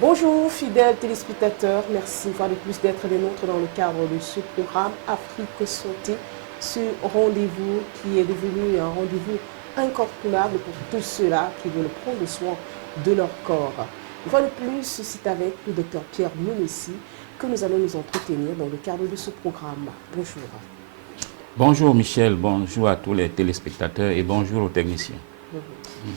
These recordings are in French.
Bonjour fidèles téléspectateurs, merci une fois de plus d'être des nôtres dans le cadre de ce programme Afrique Santé, ce rendez-vous qui est devenu un rendez-vous incontournable pour tous ceux-là qui veulent prendre soin de leur corps. Une fois de plus, c'est avec le docteur Pierre Moumessi que nous allons nous entretenir dans le cadre de ce programme. Bonjour. Bonjour Michel, bonjour à tous les téléspectateurs et bonjour aux techniciens.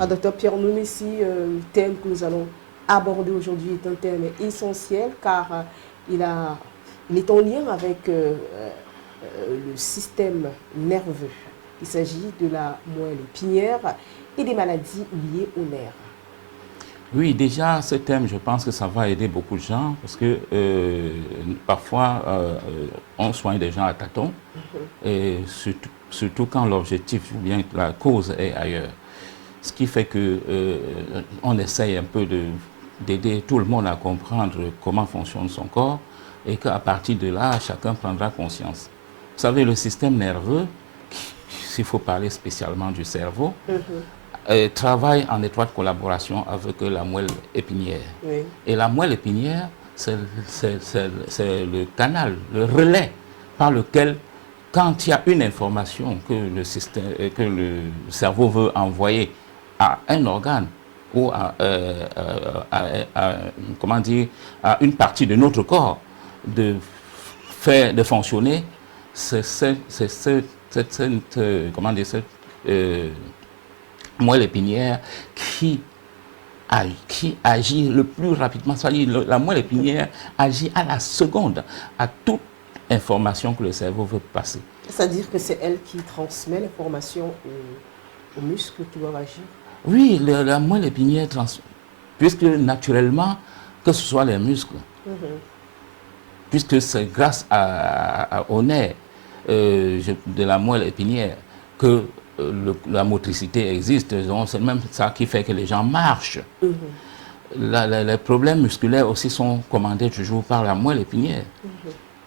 Docteur Pierre Moumessi, le thème que nous allons aborder aujourd'hui est un thème essentiel car il est en lien avec le système nerveux. Il s'agit de la moelle épinière et des maladies liées aux nerfs. Oui, déjà ce thème, je pense que ça va aider beaucoup de gens parce que parfois on soigne des gens à tâtons et surtout quand l'objectif ou bien la cause est ailleurs. Ce qui fait que on essaye un peu d'aider tout le monde à comprendre comment fonctionne son corps et qu'à partir de là, chacun prendra conscience. Vous savez, le système nerveux, s'il faut parler spécialement du cerveau, travaille en étroite collaboration avec la moelle épinière. Oui. Et la moelle épinière, c'est le canal, le relais par lequel, quand il y a une information que le cerveau veut envoyer à un organe ou comment dire, à une partie de notre corps de fonctionner, c'est comment dire, cette moelle épinière qui agit le plus rapidement. C'est-à-dire la moelle épinière agit à la seconde à toute information que le cerveau veut passer. C'est-à-dire que c'est elle qui transmet l'information aux muscles qui doivent agir? Oui, la moelle épinière puisque naturellement, que ce soit les muscles, puisque c'est grâce au nerf de la moelle épinière que la motricité existe, c'est même ça qui fait que les gens marchent. Les problèmes musculaires aussi sont commandés toujours par la moelle épinière.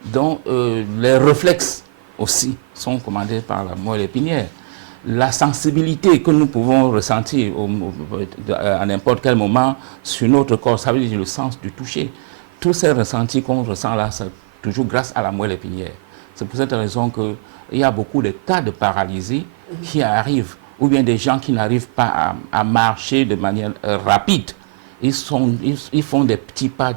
Donc les réflexes aussi sont commandés par la moelle épinière. La sensibilité que nous pouvons ressentir à n'importe quel moment sur notre corps, ça veut dire le sens du toucher. Tous ces ressentis qu'on ressent là, c'est toujours grâce à la moelle épinière. C'est pour cette raison qu'il y a beaucoup de cas de paralysie qui arrivent, ou bien des gens qui n'arrivent pas à marcher de manière rapide. Ils font des petits pas,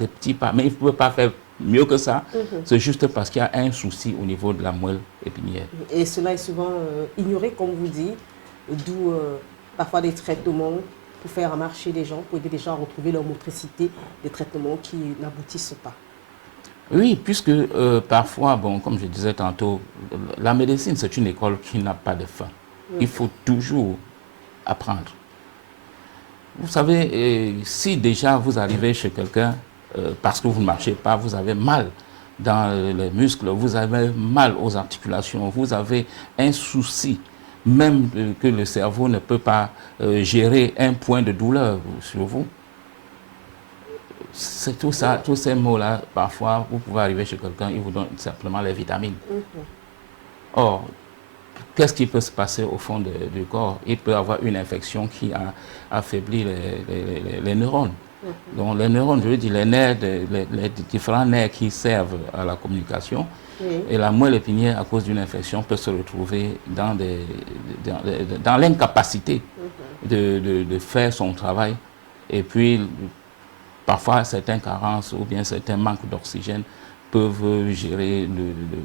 mais ils ne peuvent pas faire mieux que ça. C'est juste parce qu'il y a un souci au niveau de la moelle épinière. Et cela est souvent ignoré, comme vous dites, d'où parfois des traitements pour faire marcher les gens, pour aider les gens à retrouver leur motricité, des traitements qui n'aboutissent pas. Oui, puisque parfois, bon, comme je disais tantôt, la médecine, c'est une école qui n'a pas de fin. Il faut toujours apprendre. Vous savez, si déjà vous arrivez chez quelqu'un parce que vous ne marchez pas, vous avez mal dans les muscles, vous avez mal aux articulations, vous avez un souci, même que le cerveau ne peut pas gérer un point de douleur sur vous. C'est tout ça, tous ces mots-là, parfois, vous pouvez arriver chez quelqu'un, il vous donne simplement les vitamines. Or, qu'est-ce qui peut se passer au fond du corps? Il peut y avoir une infection qui a affaibli les neurones. Donc les neurones, je veux dire les nerfs, les différents nerfs qui servent à la communication. Et la moelle épinière, à cause d'une infection, peut se retrouver dans l'incapacité de faire son travail. Et puis, parfois, certaines carences ou bien certains manques d'oxygène peuvent gérer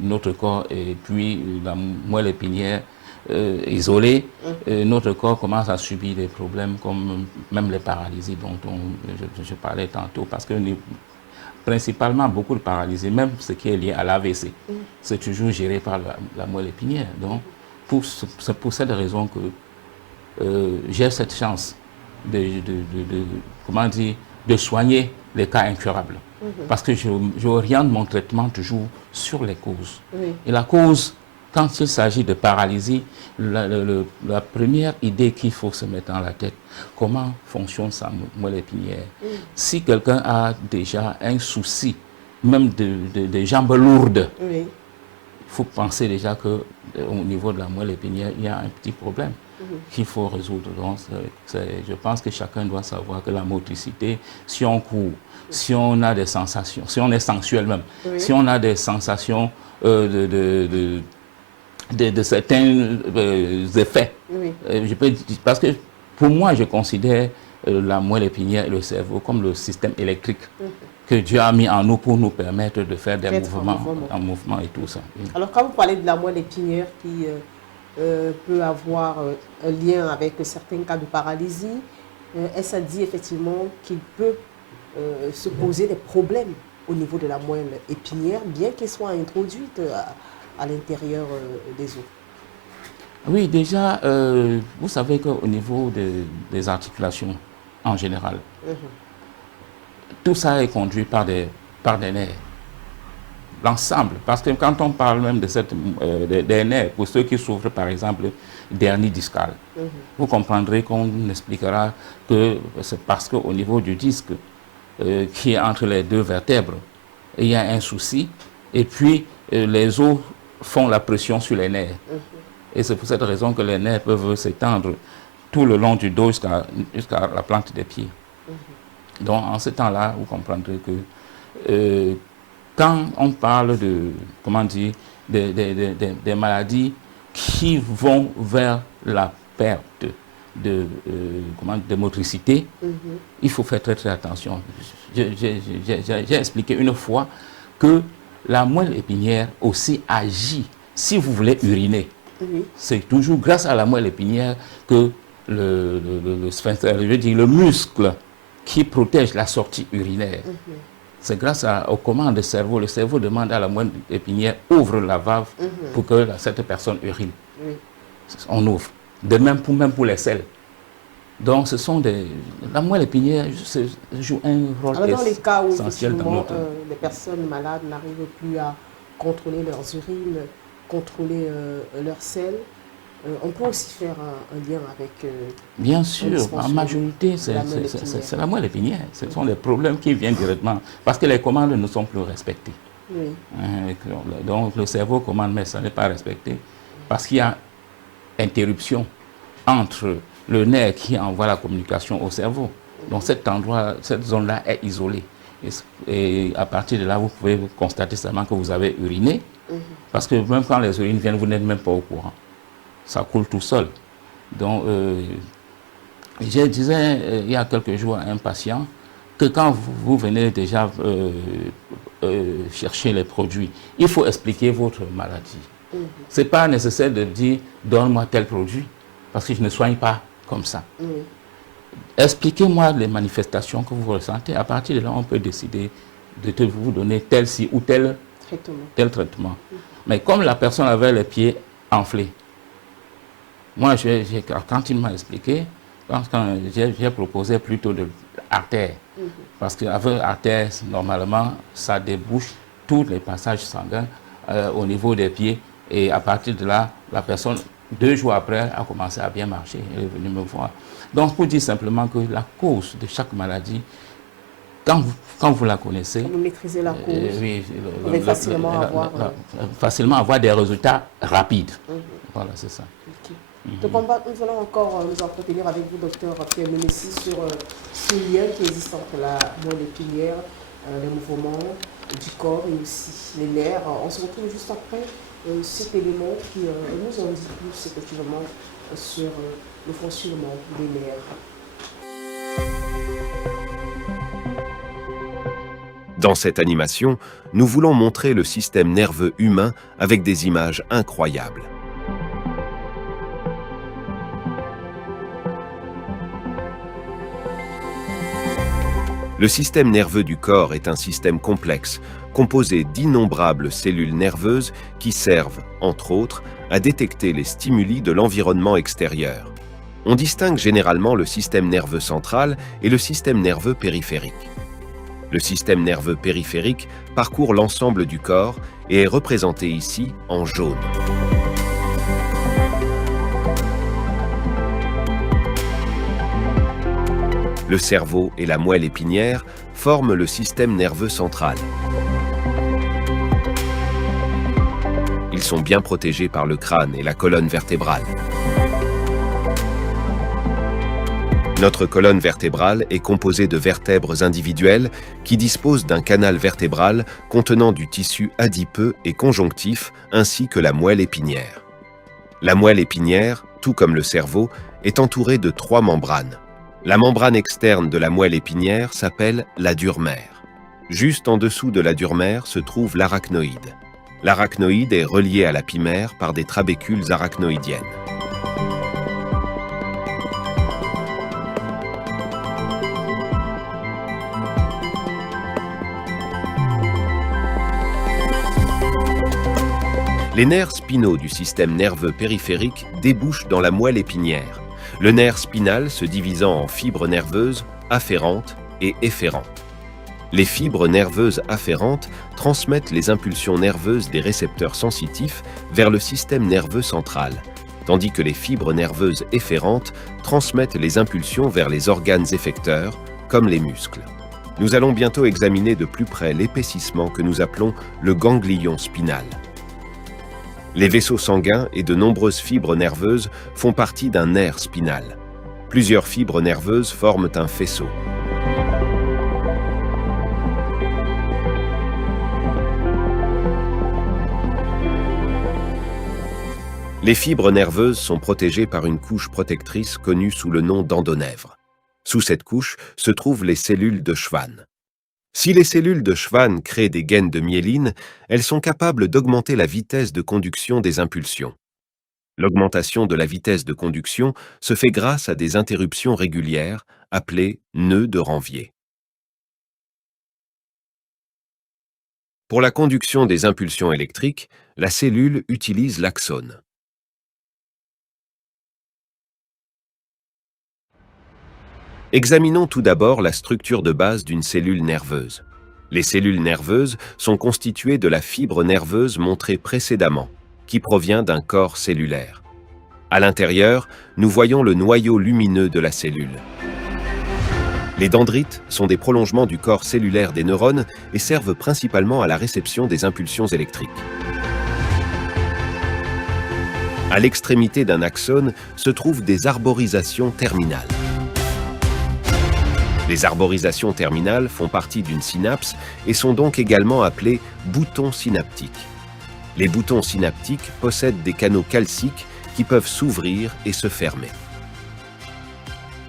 notre corps, et puis la moelle épinière isolée, notre corps commence à subir des problèmes comme même les paralysies dont je parlais tantôt, parce que principalement beaucoup de paralysies, même ce qui est lié à l'AVC, c'est toujours géré par la moelle épinière. Donc c'est pour cette raison que j'ai cette chance comment dire, de soigner les cas incurables. Parce que j'oriente mon traitement toujours sur les causes. Et la cause, quand il s'agit de paralysie, la première idée qu'il faut se mettre dans la tête, comment fonctionne sa moelle épinière. Si quelqu'un a déjà un souci, même de jambes lourdes, il faut penser déjà qu'au niveau de la moelle épinière, il y a un petit problème. qu'il faut résoudre. Donc, je pense que chacun doit savoir que la motricité, si on court, si on a des sensations, si on est sensuel même, si on a des sensations de certains effets, je peux, parce que pour moi, je considère la moelle épinière et le cerveau comme le système électrique que Dieu a mis en nous pour nous permettre de faire des mouvements et tout ça. Alors, quand vous parlez de la moelle épinière qui peut avoir un lien avec certains cas de paralysie, est-ce à dire effectivement qu'il peut se poser des problèmes au niveau de la moelle épinière, bien qu'elle soit introduite à l'intérieur des os? Oui, déjà, vous savez qu'au niveau des articulations en général, tout ça est conduit par des nerfs. L'ensemble, parce que quand on parle même de des nerfs, pour ceux qui souffrent par exemple d'hernie discale, vous comprendrez qu'on expliquera que c'est parce qu'au niveau du disque qui est entre les deux vertèbres, il y a un souci, et puis les os font la pression sur les nerfs. Et c'est pour cette raison que les nerfs peuvent s'étendre tout le long du dos jusqu'à la plante des pieds. Donc, en ce temps-là, vous comprendrez que quand on parle des maladies qui vont vers la perte de motricité, il faut faire très, très attention. J'ai expliqué une fois que la moelle épinière aussi agit. Si vous voulez uriner, c'est toujours grâce à la moelle épinière que le sphincter, je veux dire le muscle qui protège la sortie urinaire. C'est grâce aux commandes du cerveau. Le cerveau demande à la moelle épinière, ouvre la valve pour que cette personne urine. On ouvre. De même pour les selles. Donc, la moelle épinière joue un rôle essentiel. Dans les cas où les personnes malades n'arrivent plus à contrôler leurs urines, contrôler leurs selles, on peut aussi faire un lien avec... Bien sûr, en majorité, c'est la moelle épinière. Ce sont des problèmes qui viennent directement, parce que les commandes ne sont plus respectées. Donc le cerveau commande, mais ça n'est pas respecté, parce qu'il y a interruption entre le nerf qui envoie la communication au cerveau. Donc cette zone-là est isolée. Et à partir de là, vous pouvez constater seulement que vous avez uriné, parce que même quand les urines viennent, vous n'êtes même pas au courant. Ça coule tout seul. Donc, je disais il y a quelques jours à un patient que quand vous venez déjà chercher les produits, il faut expliquer votre maladie. Ce n'est pas nécessaire de dire « donne-moi tel produit » parce que je ne soigne pas comme ça. Expliquez-moi les manifestations que vous ressentez. À partir de là, on peut décider de vous donner tel ci ou tel traitement. Mais comme la personne avait les pieds enflés, moi, quand il m'a expliqué, j'ai proposé plutôt de l'artère. Parce qu'avec l'artère, normalement, ça débouche tous les passages sanguins au niveau des pieds. Et à partir de là, la personne, 2 jours après, a commencé à bien marcher. Elle est venue me voir. Donc, pour dire simplement que la cause de chaque maladie, quand vous la connaissez... Quand vous maîtrisez la cause, vous pouvez facilement avoir des résultats rapides. Voilà, c'est ça. Donc, nous allons encore nous entretenir avec vous, docteur Pierre Menessy, sur ce lien qui existe entre la moelle épinière, les mouvements du corps et aussi les nerfs. On se retrouve juste après cet élément qui nous en dit plus effectivement sur le fonctionnement des nerfs. Dans cette animation, nous voulons montrer le système nerveux humain avec des images incroyables. Le système nerveux du corps est un système complexe, composé d'innombrables cellules nerveuses qui servent, entre autres, à détecter les stimuli de l'environnement extérieur. On distingue généralement le système nerveux central et le système nerveux périphérique. Le système nerveux périphérique parcourt l'ensemble du corps et est représenté ici en jaune. Le cerveau et la moelle épinière forment le système nerveux central. Ils sont bien protégés par le crâne et la colonne vertébrale. Notre colonne vertébrale est composée de vertèbres individuelles qui disposent d'un canal vertébral contenant du tissu adipeux et conjonctif ainsi que la moelle épinière. La moelle épinière, tout comme le cerveau, est entourée de 3 membranes. La membrane externe de la moelle épinière s'appelle la dure mère. Juste en dessous de la dure mère se trouve l'arachnoïde. L'arachnoïde est relié à la pimère par des trabécules arachnoïdiennes. Les nerfs spinaux du système nerveux périphérique débouchent dans la moelle épinière, le nerf spinal se divisant en fibres nerveuses afférentes et efférentes. Les fibres nerveuses afférentes transmettent les impulsions nerveuses des récepteurs sensitifs vers le système nerveux central, tandis que les fibres nerveuses efférentes transmettent les impulsions vers les organes effecteurs, comme les muscles. Nous allons bientôt examiner de plus près l'épaississement que nous appelons le ganglion spinal. Les vaisseaux sanguins et de nombreuses fibres nerveuses font partie d'un nerf spinal. Plusieurs fibres nerveuses forment un faisceau. Les fibres nerveuses sont protégées par une couche protectrice connue sous le nom d'endonèvre. Sous cette couche se trouvent les cellules de Schwann. Si les cellules de Schwann créent des gaines de myéline, elles sont capables d'augmenter la vitesse de conduction des impulsions. L'augmentation de la vitesse de conduction se fait grâce à des interruptions régulières, appelées nœuds de Ranvier. Pour la conduction des impulsions électriques, la cellule utilise l'axone. Examinons tout d'abord la structure de base d'une cellule nerveuse. Les cellules nerveuses sont constituées de la fibre nerveuse montrée précédemment, qui provient d'un corps cellulaire. À l'intérieur, nous voyons le noyau lumineux de la cellule. Les dendrites sont des prolongements du corps cellulaire des neurones et servent principalement à la réception des impulsions électriques. À l'extrémité d'un axone se trouvent des arborisations terminales. Les arborisations terminales font partie d'une synapse et sont donc également appelées boutons synaptiques. Les boutons synaptiques possèdent des canaux calciques qui peuvent s'ouvrir et se fermer.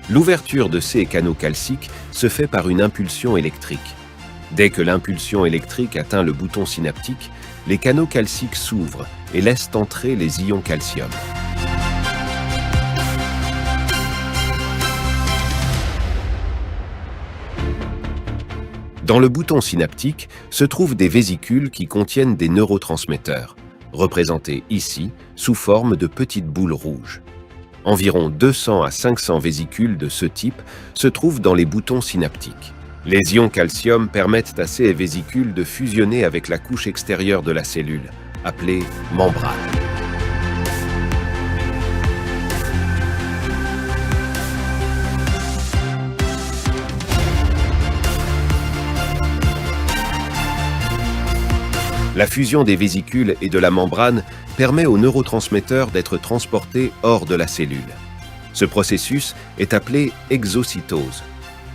L'ouverture de ces canaux calciques se fait par une impulsion électrique. Dès que l'impulsion électrique atteint le bouton synaptique, les canaux calciques s'ouvrent et laissent entrer les ions calcium. Dans le bouton synaptique se trouvent des vésicules qui contiennent des neurotransmetteurs, représentés ici sous forme de petites boules rouges. Environ 200 à 500 vésicules de ce type se trouvent dans les boutons synaptiques. Les ions calcium permettent à ces vésicules de fusionner avec la couche extérieure de la cellule, appelée membrane. La fusion des vésicules et de la membrane permet aux neurotransmetteurs d'être transportés hors de la cellule. Ce processus est appelé exocytose.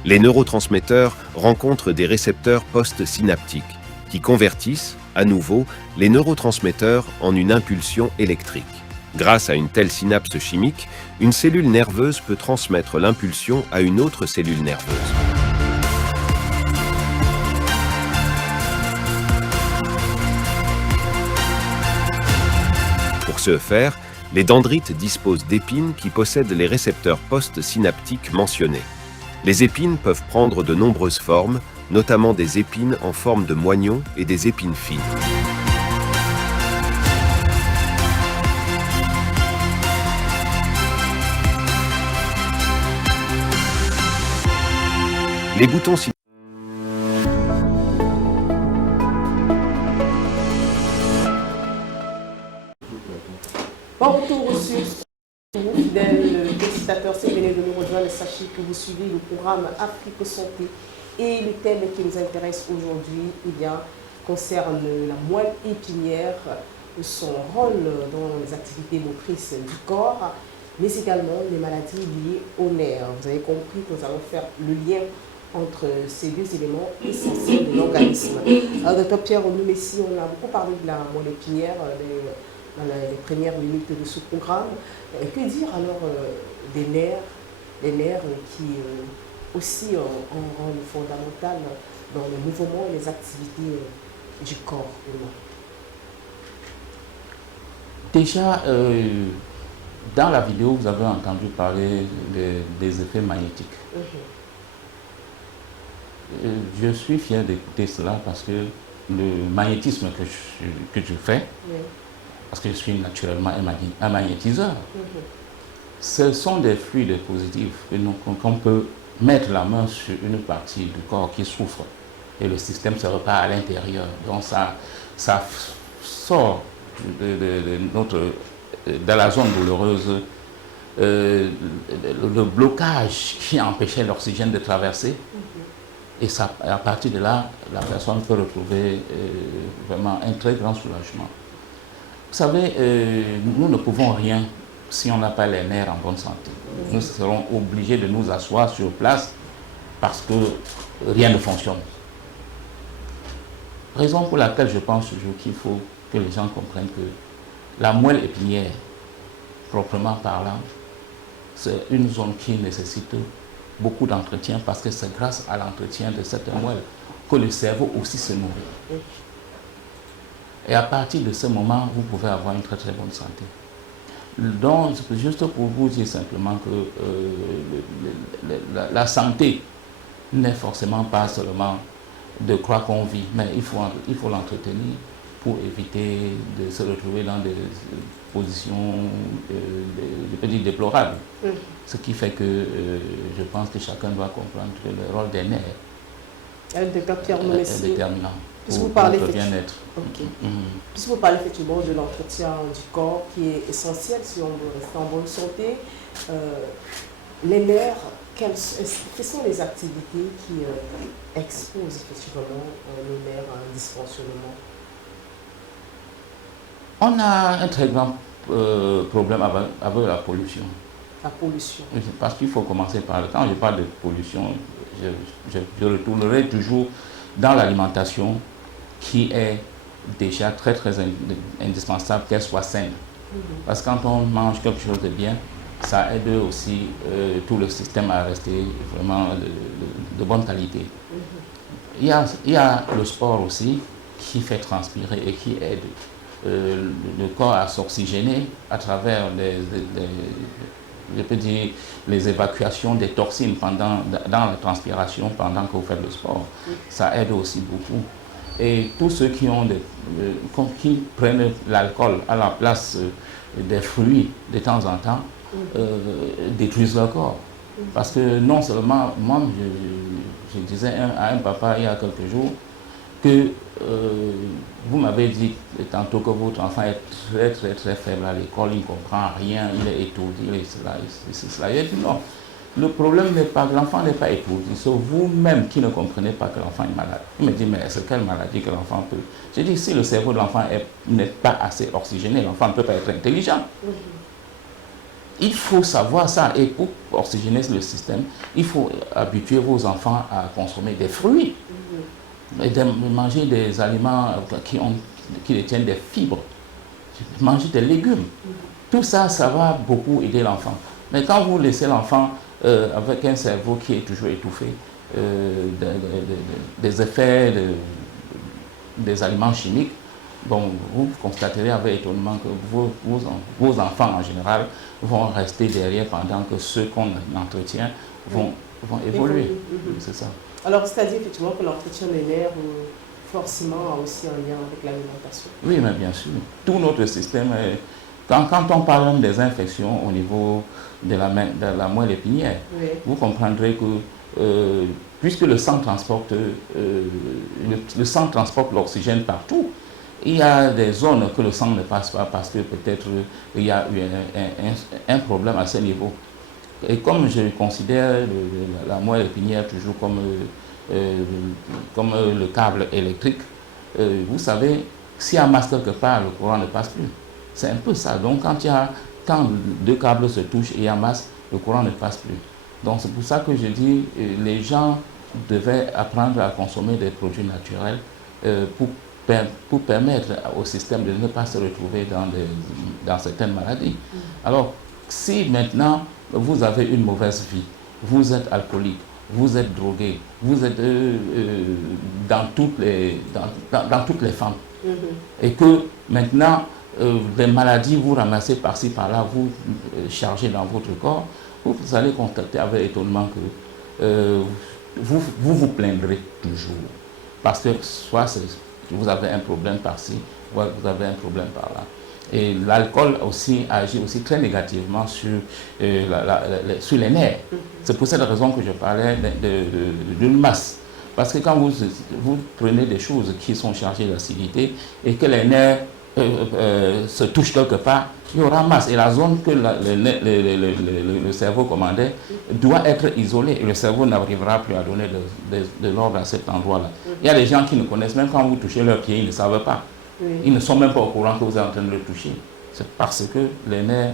Les neurotransmetteurs rencontrent des récepteurs postsynaptiques qui convertissent, à nouveau, les neurotransmetteurs en une impulsion électrique. Grâce à une telle synapse chimique, une cellule nerveuse peut transmettre l'impulsion à une autre cellule nerveuse. Pour ce faire, les dendrites disposent d'épines qui possèdent les récepteurs postsynaptiques mentionnés. Les épines peuvent prendre de nombreuses formes, notamment des épines en forme de moignon et des épines fines. Les boutons Bon retour sur vous, fidèles téléspectateurs, si vous venez de nous rejoindre, sachez que vous suivez le programme Afrique Santé et le thème qui nous intéresse aujourd'hui concerne la moelle épinière, son rôle dans les activités motrices du corps. mais également les maladies liées aux nerfs. Vous avez compris que nous allons faire le lien entre ces deux éléments essentiels de l'organisme. Alors, docteur Pierre Oumou-Messi, on a beaucoup parlé de la moelle épinière dans les premières minutes de ce programme. Que dire alors des nerfs, les nerfs qui aussi ont un rôle fondamental dans les mouvements et les activités du corps humain? Déjà, dans la vidéo, vous avez entendu parler des effets magnétiques. Je suis fier d'écouter cela parce que le magnétisme que je fais, parce que je suis naturellement un magnétiseur, ce sont des fluides positifs qu'on peut mettre la main sur une partie du corps qui souffre et le système se repart à l'intérieur. Donc ça sort de la zone douloureuse, le blocage qui empêchait l'oxygène de traverser. Et ça, à partir de là, la personne peut retrouver vraiment un très grand soulagement. Vous savez, nous ne pouvons rien si on n'a pas les nerfs en bonne santé. Nous serons obligés de nous asseoir sur place parce que rien ne fonctionne. Raison pour laquelle je pense toujours qu'il faut que les gens comprennent que la moelle épinière, proprement parlant, c'est une zone qui nécessite beaucoup d'entretien parce que c'est grâce à l'entretien de cette moelle que le cerveau aussi se nourrit. Et à partir de ce moment, vous pouvez avoir une très très bonne santé. Donc, juste pour vous dire simplement que la santé n'est forcément pas seulement de croire qu'on vit, mais il faut l'entretenir pour éviter de se retrouver dans des positions, je peux dire, déplorables. Ce qui fait que je pense que chacun doit comprendre que le rôle des nerfs est déterminant pour notre bien-être. Puisque vous parlez effectivement de l'entretien du corps qui est essentiel si on veut rester en bonne santé, les nerfs, quelles sont les activités qui exposent effectivement les nerfs à un dysfonctionnement? On a un très grand problème avec la pollution. La pollution. Parce qu'il faut commencer par... Quand je parle de pollution, je retournerai toujours dans l'alimentation qui est déjà très très indispensable qu'elle soit saine. Parce que quand on mange quelque chose de bien, ça aide aussi tout le système à rester vraiment de bonne qualité. Il y a le sport aussi qui fait transpirer et qui aide le corps à s'oxygéner à travers je peux dire, les évacuations des toxines dans la transpiration pendant que vous faites le sport. Ça aide aussi beaucoup. Et tous ceux qui prennent l'alcool à la place des fruits de temps en temps détruisent leur corps. Parce que non seulement, moi je disais à un papa il y a quelques jours que vous m'avez dit tantôt que votre enfant est très très très faible à l'école, il ne comprend rien, il est étourdi, c'est cela. Il a dit non, le problème n'est pas que l'enfant n'est pas étourdi, c'est vous-même qui ne comprenez pas que l'enfant est malade. Il me dit mais c'est quelle maladie que l'enfant peut... J'ai dit si le cerveau de l'enfant n'est pas assez oxygéné, l'enfant ne peut pas être intelligent. Il faut savoir ça et pour oxygéner le système, il faut habituer vos enfants à consommer des fruits. Et de manger des aliments qui détiennent des fibres, manger des légumes. Tout ça, ça va beaucoup aider l'enfant. Mais quand vous laissez l'enfant avec un cerveau qui est toujours étouffé, des effets des aliments chimiques, bon, vous constaterez avec étonnement que vos enfants en général vont rester derrière pendant que ceux qu'on entretient vont évoluer. C'est ça. Alors, c'est-à-dire effectivement que l'entretien des nerfs, forcément, a aussi un lien avec l'alimentation. Oui, mais bien sûr. Tout notre système, quand on parle des infections au niveau de la moelle épinière, vous comprendrez que puisque le sang transporte l'oxygène partout, il y a des zones que le sang ne passe pas parce que peut-être il y a eu un problème à ce niveau. Et comme je considère la moelle épinière toujours comme le câble électrique, vous savez, s'il y a masse quelque part, le courant ne passe plus. C'est un peu ça. Donc quand il y a quand deux câbles se touchent et il y a masse, le courant ne passe plus. Donc c'est pour ça que je dis les gens devaient apprendre à consommer des produits naturels pour permettre au système de ne pas se retrouver dans certaines maladies. Alors, si maintenant vous avez une mauvaise vie, vous êtes alcoolique, vous êtes drogué, vous êtes dans toutes les fentes, et que maintenant les maladies vous ramassez par-ci par-là, vous chargez dans votre corps, vous allez constater avec étonnement que vous plaindrez toujours. Parce que soit vous avez un problème par-ci, soit vous avez un problème par-là. Et l'alcool aussi agit aussi très négativement sur les nerfs. C'est pour cette raison que je parlais d'une masse. Parce que quand vous prenez des choses qui sont chargées d'acidité et que les nerfs se touchent quelque part, il y aura masse. Et la zone que le cerveau commandait doit être isolée. Et le cerveau n'arrivera plus à donner de l'ordre à cet endroit-là. Il y a des gens qui ne connaissent même quand vous touchez leurs pieds, ils ne savent pas. Ils ne sont même pas au courant que vous êtes en train de le toucher. C'est parce que les nerfs,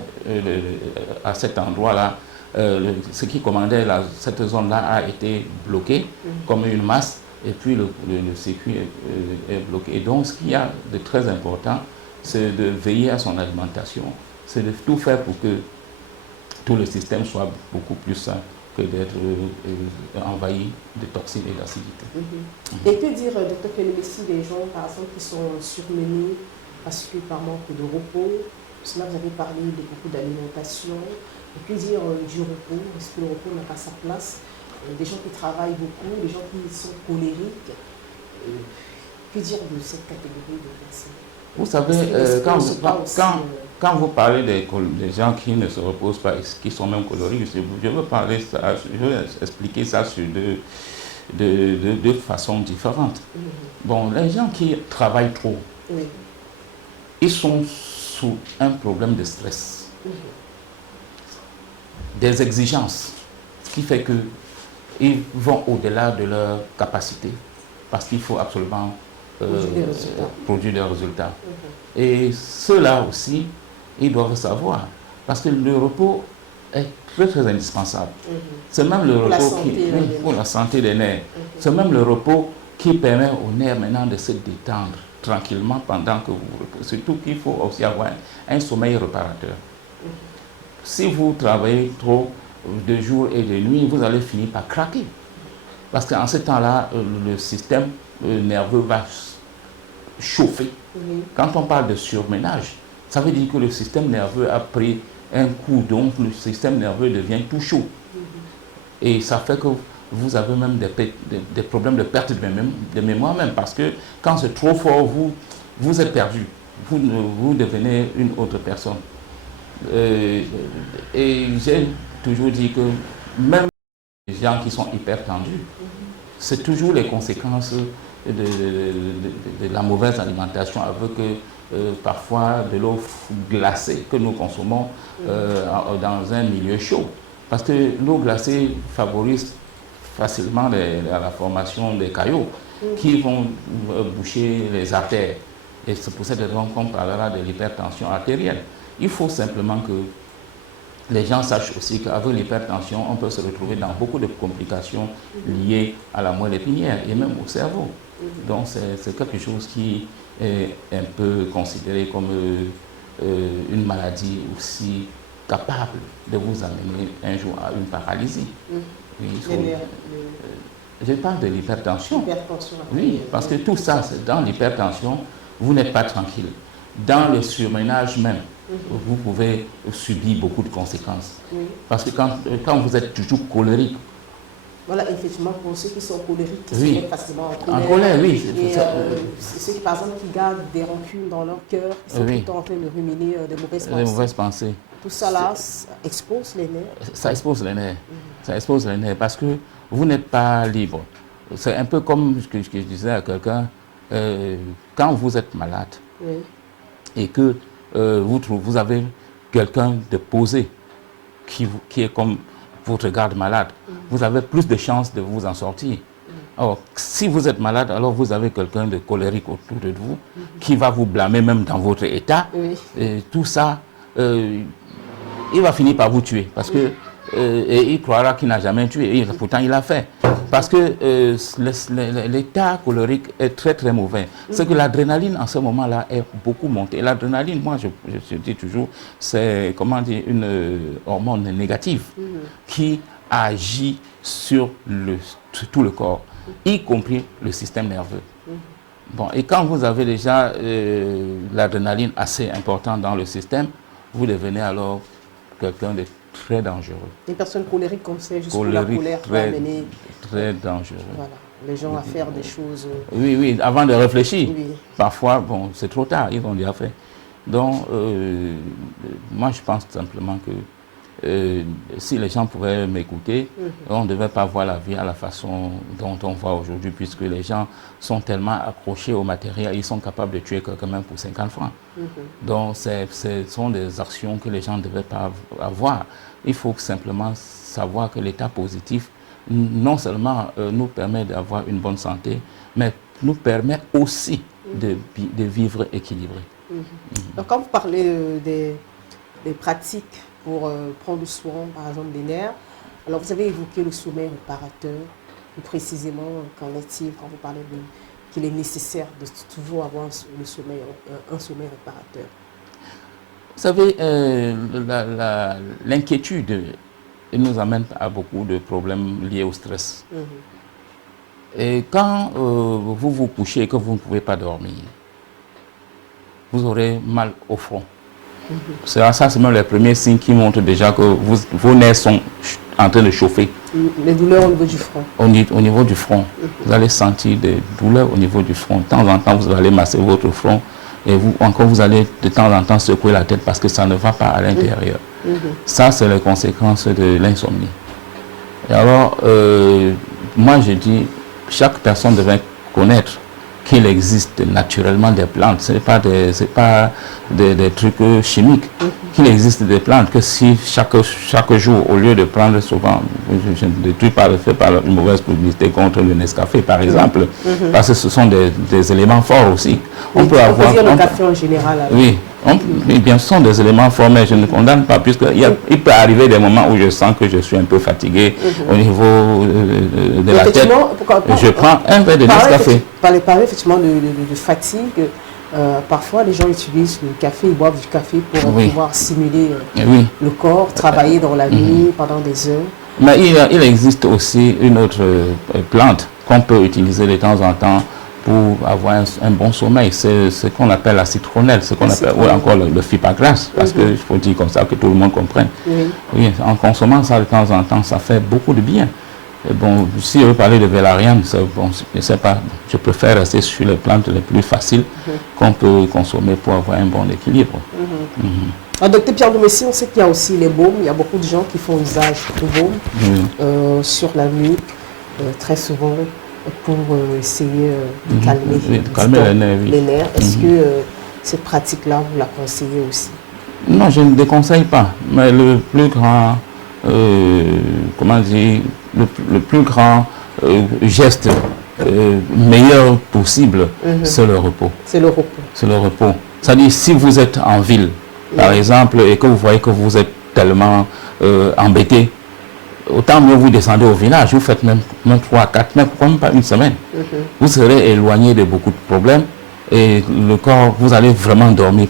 à cet endroit-là, ce qui commandait cette zone-là a été bloqué comme une masse, et puis le circuit est bloqué. Et donc, ce qu'il y a de très important, c'est de veiller à son alimentation, c'est de tout faire pour que tout le système soit beaucoup plus sain que d'être envahi de toxines et d'acidité. Et que dire, Dr. Kenemessi, des gens, par exemple, qui sont surmenés parce que par manque de repos? Cela, vous avez parlé de beaucoup d'alimentation. Et que dire du repos? Est-ce que le repos n'a pas sa place? Des gens qui travaillent beaucoup, des gens qui sont colériques. Que dire de cette catégorie de personnes? Vous savez, quand vous parlez des gens qui ne se reposent pas et qui sont même colériques, je veux expliquer ça sur deux façons différentes. Bon, les gens qui travaillent trop, ils sont sous un problème de stress, des exigences, ce qui fait qu'ils vont au-delà de leur capacité, parce qu'il faut absolument produire des résultats. Et ceux-là aussi, ils doivent savoir, parce que le repos est très très indispensable. C'est même le repos pour la santé des nerfs. C'est même le repos qui permet aux nerfs maintenant de se détendre tranquillement pendant que vous reposez. Surtout qu'il faut aussi avoir un sommeil réparateur. Si vous travaillez trop de jour et de nuit, vous allez finir par craquer. Parce qu'en ce temps-là, le système nerveux va chauffer. Quand on parle de surménage, ça veut dire que le système nerveux a pris un coup, donc le système nerveux devient tout chaud. Et ça fait que vous avez même des problèmes de perte de mémoire même, parce que quand c'est trop fort, vous êtes perdu. Vous devenez une autre personne. Et j'ai toujours dit que même les gens qui sont hyper tendus, c'est toujours les conséquences de la mauvaise alimentation, avec parfois de l'eau glacée que nous consommons dans un milieu chaud. Parce que l'eau glacée favorise facilement la formation des caillots qui vont boucher les artères. Et c'est pour cette raison qu'on parlera de l'hypertension artérielle. Il faut simplement que les gens sachent aussi qu'avec l'hypertension, on peut se retrouver dans beaucoup de complications liées à la moelle épinière et même au cerveau. Donc c'est quelque chose qui est un peu considéré comme une maladie aussi capable de vous amener un jour à une paralysie. Je parle de l'hypertension. Oui, parce que tout ça, c'est dans l'hypertension, vous n'êtes pas tranquille. Dans le surménage même, vous pouvez subir beaucoup de conséquences. Parce que quand vous êtes toujours colérique, voilà, effectivement, pour ceux qui sont colériques, qui se mettent facilement en colère, oui. Ceux qui, par exemple, qui gardent des rancunes dans leur cœur, qui sont tout le temps en train de ruminer des mauvaises pensées. Tout ça là, ça expose les nerfs. Ça expose les nerfs. Ça expose les nerfs parce que vous n'êtes pas libre. C'est un peu comme ce que je disais à quelqu'un, quand vous êtes malade et que vous avez quelqu'un de posé qui est comme votre garde malade, vous avez plus de chances de vous en sortir. Alors, si vous êtes malade, alors vous avez quelqu'un de colérique autour de vous qui va vous blâmer même dans votre état. Et tout ça, il va finir par vous tuer. Parce que, et il croira qu'il n'a jamais tué. Et pourtant, il l'a fait. Parce que l'état colérique est très, très mauvais. C'est que l'adrénaline, en ce moment-là, est beaucoup montée. L'adrénaline, moi, je dis toujours, c'est, comment dire, une hormone négative qui agit sur tout le corps, y compris le système nerveux. Bon, et quand vous avez déjà l'adrénaline assez importante dans le système, vous devenez alors quelqu'un de très dangereux. Une personne colérique, comme c'est juste la colère peut amener très dangereux. Voilà, les gens à faire des choses. Oui, oui, avant de réfléchir. Oui. Parfois, bon, c'est trop tard, ils ont déjà fait. Donc, moi, je pense simplement que si les gens pouvaient m'écouter, on ne devait pas voir la vie à la façon dont on voit aujourd'hui, puisque les gens sont tellement accrochés au matériel, ils sont capables de tuer quelqu'un même pour 50 francs. Donc, ce sont des actions que les gens ne devaient pas avoir. Il faut simplement savoir que l'état positif, non seulement nous permet d'avoir une bonne santé, mais nous permet aussi de vivre équilibré. Donc, quand vous parlez des pratiques pour prendre soin, par exemple, des nerfs. Alors, vous avez évoqué le sommeil réparateur. Plus précisément, qu'en est-il quand vous parlez qu'il est nécessaire de toujours avoir un sommeil réparateur? Vous savez, l'inquiétude nous amène à beaucoup de problèmes liés au stress. Et quand vous vous couchez et que vous ne pouvez pas dormir, vous aurez mal au front. Ça, c'est même les premiers signes qui montrent déjà que vos nerfs sont en train de chauffer. Les douleurs au niveau du front. Au niveau du front. Vous allez sentir des douleurs au niveau du front. De temps en temps, vous allez masser votre front et vous allez de temps en temps secouer la tête parce que ça ne va pas à l'intérieur. Ça, c'est les conséquences de l'insomnie. Et alors, moi, je dis, chaque personne devrait connaître qu'il existe naturellement des plantes, ce n'est pas des trucs chimiques, qu'il existe des plantes que si chaque jour, au lieu de prendre souvent des trucs faits par une mauvaise publicité contre le Nescafé par exemple, parce que ce sont des éléments forts aussi. On peut avoir... dire le café en général. Alors. Oui, bien ce sont des éléments forts, mais je ne condamne pas, puisqu'il peut arriver des moments où je sens que je suis un peu fatigué au niveau de la tête. Je prends un verre de Nescafé. Parler effectivement de fatigue. Parfois, les gens utilisent le café, ils boivent du café pour pouvoir stimuler le corps, travailler dans la nuit pendant des heures. Mais il existe aussi une autre plante qu'on peut utiliser de temps en temps pour avoir un bon sommeil. C'est ce qu'on appelle la citronnelle, ce qu'on appelle ou encore le fipagras, parce qu'il faut dire comme ça que tout le monde comprenne. Oui, en consommant ça de temps en temps, ça fait beaucoup de bien. Et bon, si je veux parler de valériane, bon, je ne sais pas, je préfère rester sur les plantes les plus faciles qu'on peut consommer pour avoir un bon équilibre. Alors, docteur Pierre Domessi, on sait qu'il y a aussi les baumes. Il y a beaucoup de gens qui font usage de baumes sur la nuque, très souvent, pour essayer de calmer, les nerfs. Est-ce que cette pratique-là, vous la conseillez aussi? Non, je ne déconseille pas. Mais le plus grand, comment dire, le plus grand geste meilleur possible, c'est le repos. C'est le repos. C'est le repos. C'est-à-dire, si vous êtes en ville, par exemple, et que vous voyez que vous êtes tellement embêté, autant mieux vous descendez au village, vous faites même 3, 4, même pas une semaine. Vous serez éloigné de beaucoup de problèmes et le corps, vous allez vraiment dormir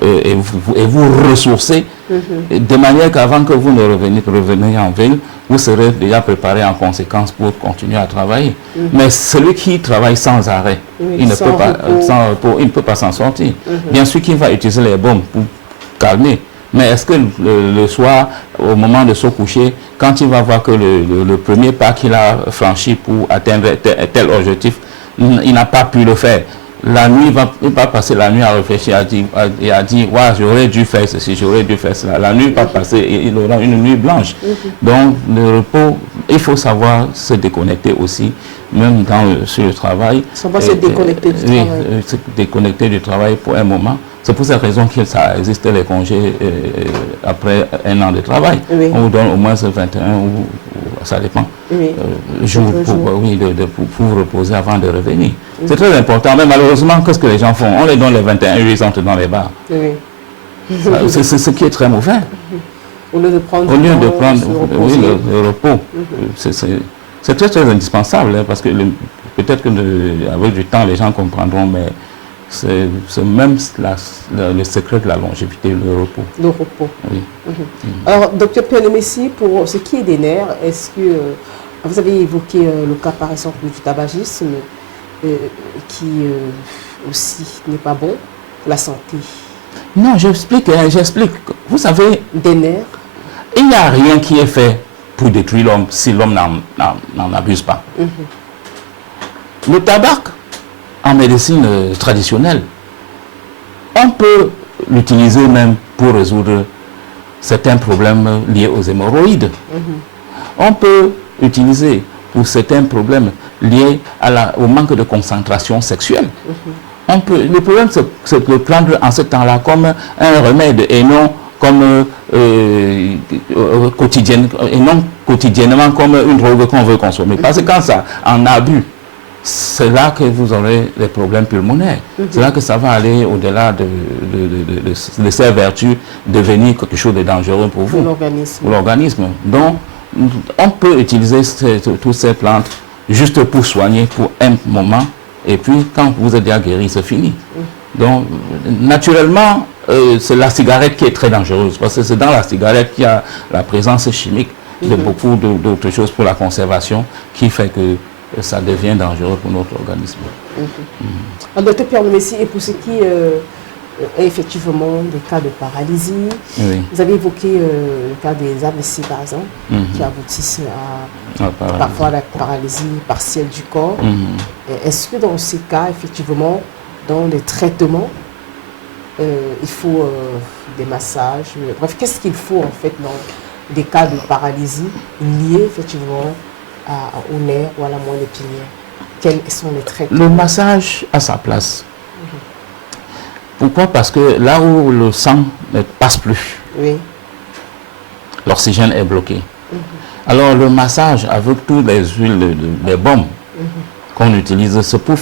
et vous ressourcer de manière qu'avant que vous ne reveniez en ville, vous serez déjà préparé en conséquence pour continuer à travailler. Mais celui qui travaille sans arrêt, il ne peut pas, sans repos, il ne peut pas s'en sortir. Bien sûr qu'il va utiliser les baumes pour calmer. Mais est-ce que le soir, au moment de se coucher, quand il va voir que le premier pas qu'il a franchi pour atteindre tel objectif, il n'a pas pu le faire, la nuit, il va passer la nuit à réfléchir et à dire, ouais, j'aurais dû faire ceci, j'aurais dû faire cela. La nuit va passer et il aura une nuit blanche. Donc, le repos, il faut savoir se déconnecter aussi, même sur le travail. Savoir se déconnecter du travail. Oui, se déconnecter du travail pour un moment. C'est pour cette raison que ça existe les congés après un an de travail. On vous donne au moins 21 ou ça dépend. Jours pour vous reposer avant de revenir. C'est très important. Mais malheureusement, qu'est-ce que les gens font? On les donne les 21 jours, ils entrent dans les bars. C'est ce qui est très mauvais. Au lieu de prendre, oui, le repos. C'est très, très indispensable, hein, parce que peut-être qu'avec du temps, les gens comprendront, mais c'est même le secret de la longévité, le repos. Le repos. Oui. Alors, Dr Pierre Messi, pour ce qui est des nerfs, est-ce que vous avez évoqué le cas par exemple du tabagisme, qui aussi n'est pas bon pour la santé? Non, j'explique. Vous savez, des nerfs. Il n'y a rien qui est fait pour détruire l'homme si l'homme n'en abuse pas. Le tabac, en médecine traditionnelle, on peut l'utiliser même pour résoudre certains problèmes liés aux hémorroïdes. On peut l'utiliser pour certains problèmes liés au manque de concentration sexuelle. Le problème, c'est de le prendre en ce temps-là comme un remède et non comme quotidiennement comme une drogue qu'on veut consommer. Parce que quand ça en abus, c'est là que vous aurez des problèmes pulmonaires. C'est là que ça va aller au-delà de ces vertus, devenir quelque chose de dangereux pour vous. Pour l'organisme. Donc, on peut utiliser toutes ces plantes juste pour soigner pour un moment. Et puis, quand vous êtes déjà guéri, c'est fini. Donc, naturellement, c'est la cigarette qui est très dangereuse. Parce que c'est dans la cigarette qu'il y a la présence chimique de beaucoup d'autres choses pour la conservation qui fait que ça devient dangereux pour notre organisme. Alors, Dr Pierre Messi, et pour ce qui est effectivement des cas de paralysie, vous avez évoqué le cas des AVC par exemple, qui aboutissent à parfois la paralysie partielle du corps. Est-ce que dans ces cas, effectivement, dans les traitements, il faut des massages, bref, qu'est-ce qu'il faut en fait dans des cas de paralysie liés effectivement au nerf ou à la moelle épinière? Quels sont les traitements? Le massage a sa place. Pourquoi? Parce que là où le sang ne passe plus, l'oxygène est bloqué. Alors le massage avec toutes les huiles, les baumes qu'on utilise, c'est pour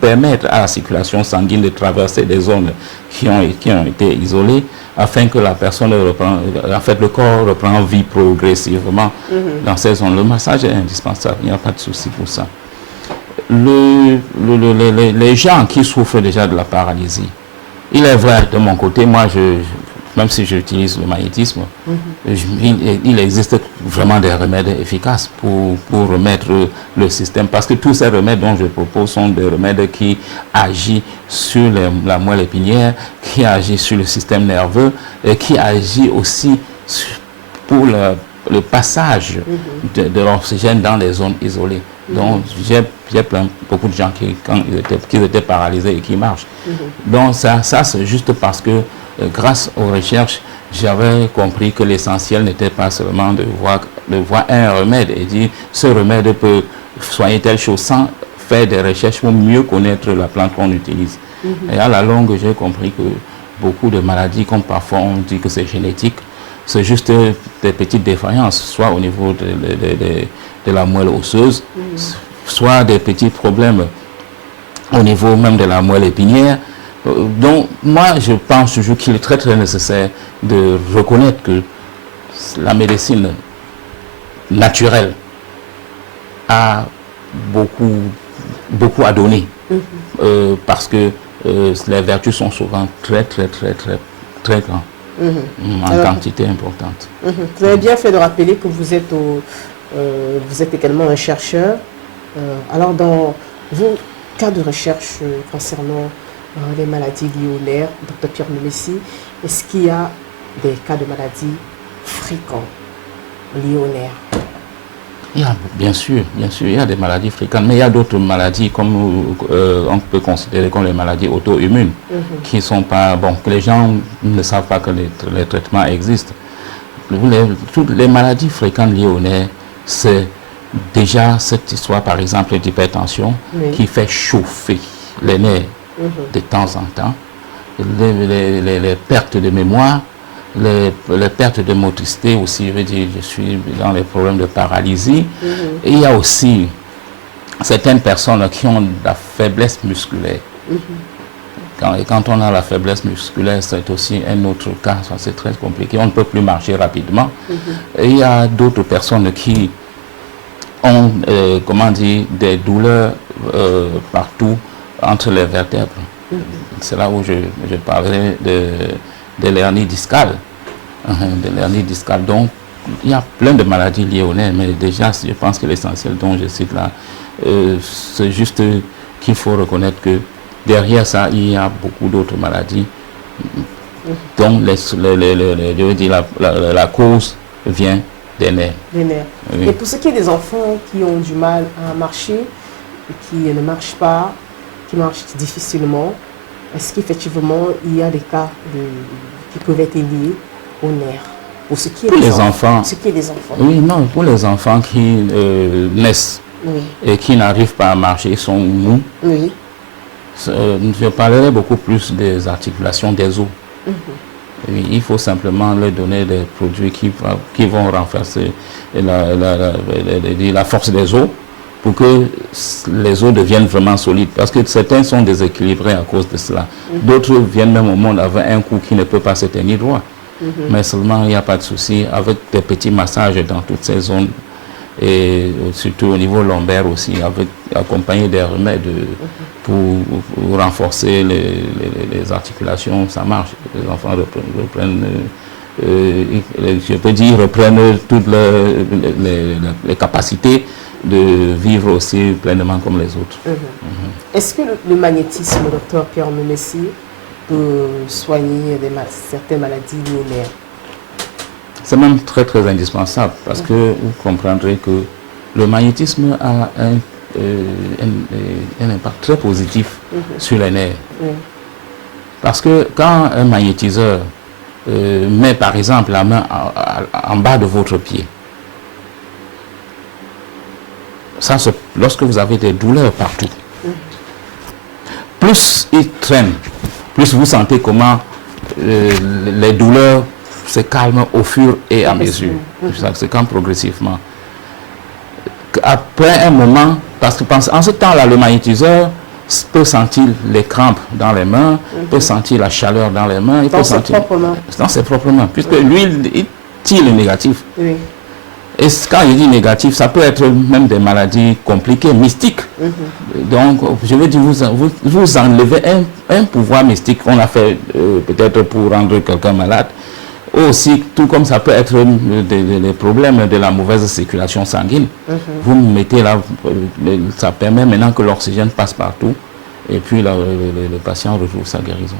permettre à la circulation sanguine de traverser des zones qui ont été isolées, afin que la personne reprend, en fait le corps reprend vie progressivement dans ces zones. Le massage est indispensable, il n'y a pas de souci pour ça. Les gens qui souffrent déjà de la paralysie, il est vrai, de mon côté, moi, même si j'utilise le magnétisme, il existe vraiment des remèdes efficaces pour remettre le système. Parce que tous ces remèdes dont je propose sont des remèdes qui agissent sur la moelle épinière, qui agissent sur le système nerveux et qui agissent aussi pour le passage de l'oxygène dans les zones isolées. Donc, j'ai beaucoup de gens qui étaient paralysés et qui marchent. Donc, ça c'est juste parce que, grâce aux recherches, j'avais compris que l'essentiel n'était pas seulement de voir un remède et dire ce remède peut soigner telle chose, sans faire des recherches pour mieux connaître la plante qu'on utilise. Et à la longue, j'ai compris que beaucoup de maladies, comme parfois on dit que c'est génétique, c'est juste des petites défaillances, soit au niveau de la moelle osseuse, soit des petits problèmes au niveau même de la moelle épinière. Donc, moi, je pense toujours qu'il est très, très nécessaire de reconnaître que la médecine naturelle a beaucoup à donner, parce que les vertus sont souvent très, très, très, très, très grandes. En quantité importante. Vous avez bien fait de rappeler que vous êtes également un chercheur. Alors, dans vos cas de recherche concernant les maladies liées aux nerfs, Dr Pierre Messi, est-ce qu'il y a des cas de maladies fréquents liés aux nerfs? Bien sûr, il y a des maladies fréquentes, mais il y a d'autres maladies comme on peut considérer comme les maladies auto-immunes, qui sont pas, que les gens ne savent pas que les traitements existent. Toutes les maladies fréquentes liées aux nerfs, c'est déjà cette histoire, par exemple, d'hypertension, qui fait chauffer les nerfs de temps en temps, les pertes de mémoire, les pertes de motricité aussi, je suis dans les problèmes de paralysie. Et il y a aussi certaines personnes qui ont de la faiblesse musculaire, Quand on a la faiblesse musculaire, c'est aussi un autre cas, ça c'est très compliqué. On ne peut plus marcher rapidement. Et il y a d'autres personnes qui ont, des douleurs partout entre les vertèbres. C'est là où je parlerai de l'hernie discale. De l'hernie discale. Donc, il y a plein de maladies liées au nerf, mais déjà, je pense que l'essentiel dont je cite là, c'est juste qu'il faut reconnaître que derrière ça, il y a beaucoup d'autres maladies dont je veux dire, la cause vient des nerfs. Des nerfs. Oui. Et pour ce qui est des enfants qui ont du mal à marcher, et qui ne marchent pas, qui marchent difficilement, est-ce qu'effectivement il y a des cas qui peuvent être liés aux nerfs? Pour ce qui est des enfants. Ce qui est des enfants. Oui, non, pour les enfants qui naissent et qui n'arrivent pas à marcher, ils sont mous. Oui. Je parlerai beaucoup plus des articulations des os. Oui, il faut simplement leur donner des produits qui vont renforcer la force des os pour que les os deviennent vraiment solides. Parce que certains sont déséquilibrés à cause de cela. D'autres viennent même au monde avec un cou qui ne peut pas se tenir droit. Mais seulement il n'y a pas de souci avec des petits massages dans toutes ces zones et surtout au niveau lombaire aussi, accompagné des remèdes pour renforcer les articulations, ça marche. Les enfants reprennent, je peux dire, reprennent toutes les capacités de vivre aussi pleinement comme les autres. Est-ce que le magnétisme, docteur Pierre Menessy, peut soigner certaines maladies liées aux nerfs? C'est même très très indispensable parce que vous comprendrez que le magnétisme a un impact très positif sur les nerfs. Parce que quand un magnétiseur met par exemple la main en bas de votre pied, ça, lorsque vous avez des douleurs partout, plus il traîne, plus vous sentez comment les douleurs se calment au fur et à mesure. Ça se calme progressivement. Après un moment, parce que en ce temps-là, le magnétiseur peut sentir les crampes dans les mains, peut sentir la chaleur dans les mains, il peut sentir dans ses propres mains, puisque lui, il tire le négatif. Et quand je dis négatif, ça peut être même des maladies compliquées, mystiques. Donc, je veux dire, vous enlevez un pouvoir mystique qu'on a fait peut-être pour rendre quelqu'un malade. Aussi, tout comme ça peut être des problèmes de la mauvaise circulation sanguine. Vous mettez là, ça permet maintenant que l'oxygène passe partout et puis le patient retrouve sa guérison.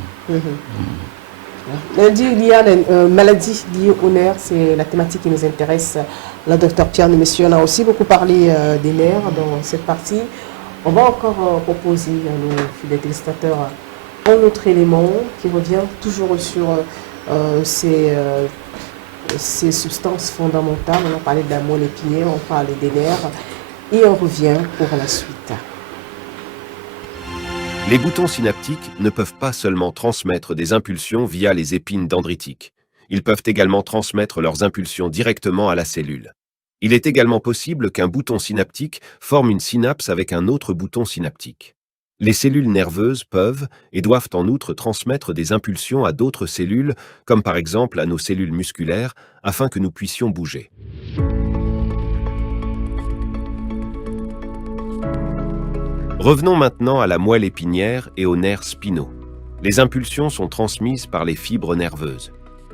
Il y a des maladies liées aux nerfs, c'est la thématique qui nous intéresse. Le docteur Pierre Menessy, on a aussi beaucoup parlé des nerfs dans cette partie. On va encore proposer à nos fidèles téléspectateurs un autre élément qui revient toujours sur ces substances fondamentales. On a parlé de la moelle épinière, on parlait des nerfs et on revient pour la suite. Les boutons synaptiques ne peuvent pas seulement transmettre des impulsions via les épines dendritiques. Ils peuvent également transmettre leurs impulsions directement à la cellule. Il est également possible qu'un bouton synaptique forme une synapse avec un autre bouton synaptique. Les cellules nerveuses peuvent et doivent en outre transmettre des impulsions à d'autres cellules, comme par exemple à nos cellules musculaires, afin que nous puissions bouger. Revenons maintenant à la moelle épinière et aux nerfs spinaux. Les impulsions sont transmises par les fibres nerveuses.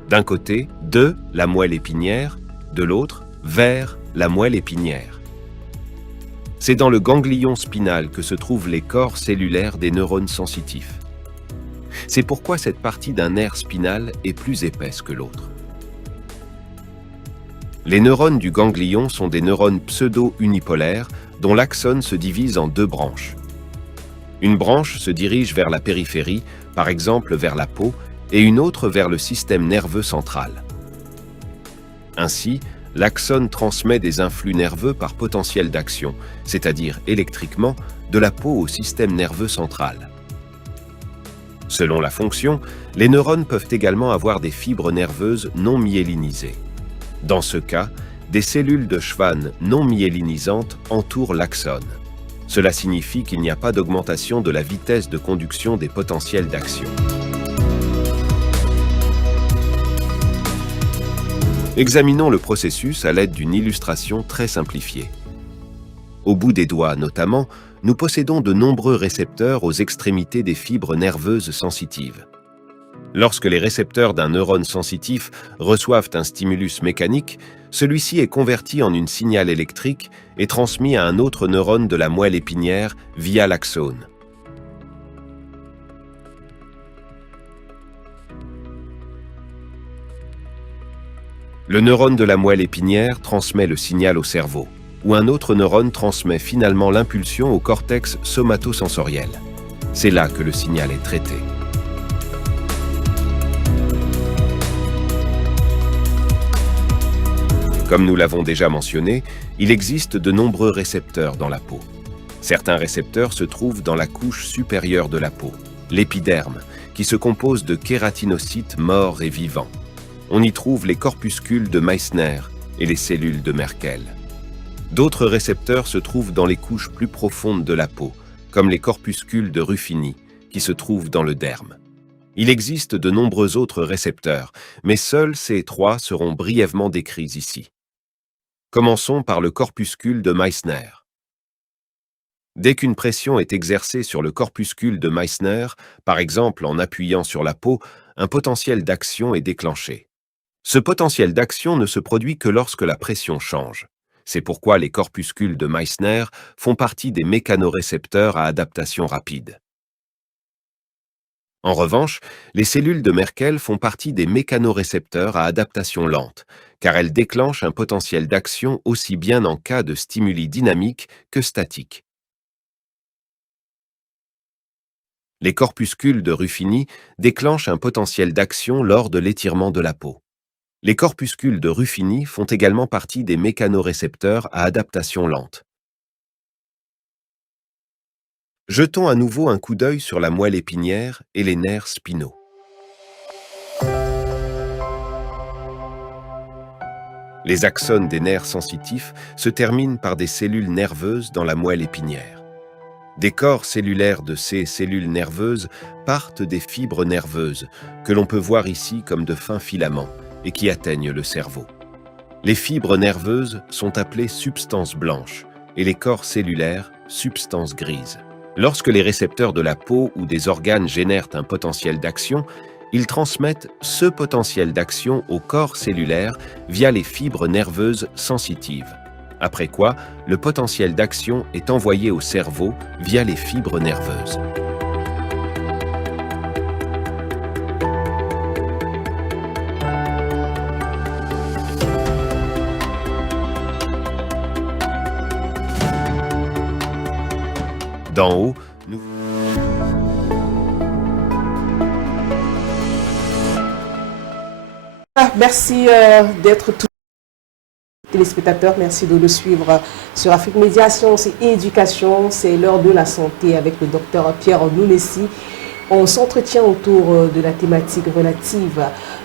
D'un côté, de la moelle épinière, de l'autre, vers la moelle épinière. C'est dans le ganglion spinal que se trouvent les corps cellulaires des neurones sensitifs. C'est pourquoi cette partie d'un nerf spinal est plus épaisse que l'autre. Les neurones du ganglion sont des neurones pseudo-unipolaires dont l'axone se divise en deux branches. Une branche se dirige vers la périphérie, par exemple vers la peau, et une autre vers le système nerveux central. Ainsi, l'axone transmet des influx nerveux par potentiel d'action, c'est-à-dire électriquement, de la peau au système nerveux central. Selon la fonction, les neurones peuvent également avoir des fibres nerveuses non myélinisées. Dans ce cas, des cellules de Schwann non myélinisantes entourent l'axone. Cela signifie qu'il n'y a pas d'augmentation de la vitesse de conduction des potentiels d'action. Examinons le processus à l'aide d'une illustration très simplifiée. Au bout des doigts notamment, nous possédons de nombreux récepteurs aux extrémités des fibres nerveuses sensitives. Lorsque les récepteurs d'un neurone sensitif reçoivent un stimulus mécanique, celui-ci est converti en un signal électrique et transmis à un autre neurone de la moelle épinière via l'axone. Le neurone de la moelle épinière transmet le signal au cerveau, où un autre neurone transmet finalement l'impulsion au cortex somatosensoriel. C'est là que le signal est traité. Comme nous l'avons déjà mentionné, il existe de nombreux récepteurs dans la peau. Certains récepteurs se trouvent dans la couche supérieure de la peau, l'épiderme, qui se compose de kératinocytes morts et vivants. On y trouve les corpuscules de Meissner et les cellules de Merkel. D'autres récepteurs se trouvent dans les couches plus profondes de la peau, comme les corpuscules de Ruffini, qui se trouvent dans le derme. Il existe de nombreux autres récepteurs, mais seuls ces trois seront brièvement décrits ici. Commençons par le corpuscule de Meissner. Dès qu'une pression est exercée sur le corpuscule de Meissner, par exemple en appuyant sur la peau, un potentiel d'action est déclenché. Ce potentiel d'action ne se produit que lorsque la pression change. C'est pourquoi les corpuscules de Meissner font partie des mécanorécepteurs à adaptation rapide. En revanche, les cellules de Merkel font partie des mécanorécepteurs à adaptation lente, car elles déclenchent un potentiel d'action aussi bien en cas de stimuli dynamique que statique. Les corpuscules de Ruffini déclenchent un potentiel d'action lors de l'étirement de la peau. Les corpuscules de Ruffini font également partie des mécanorécepteurs à adaptation lente. Jetons à nouveau un coup d'œil sur la moelle épinière et les nerfs spinaux. Les axones des nerfs sensitifs se terminent par des cellules nerveuses dans la moelle épinière. Des corps cellulaires de ces cellules nerveuses partent des fibres nerveuses, que l'on peut voir ici comme de fins filaments, et qui atteignent le cerveau. Les fibres nerveuses sont appelées substances blanches, et les corps cellulaires, substances grises. Lorsque les récepteurs de la peau ou des organes génèrent un potentiel d'action, ils transmettent ce potentiel d'action au corps cellulaire via les fibres nerveuses sensitives. Après quoi, le potentiel d'action est envoyé au cerveau via les fibres nerveuses. D'en haut, nous... Merci d'être tous téléspectateurs. Merci de nous suivre sur Afrique Média, Sciences et Éducation. C'est l'heure de la santé avec le docteur Pierre Nounessi. On s'entretient autour de la thématique relative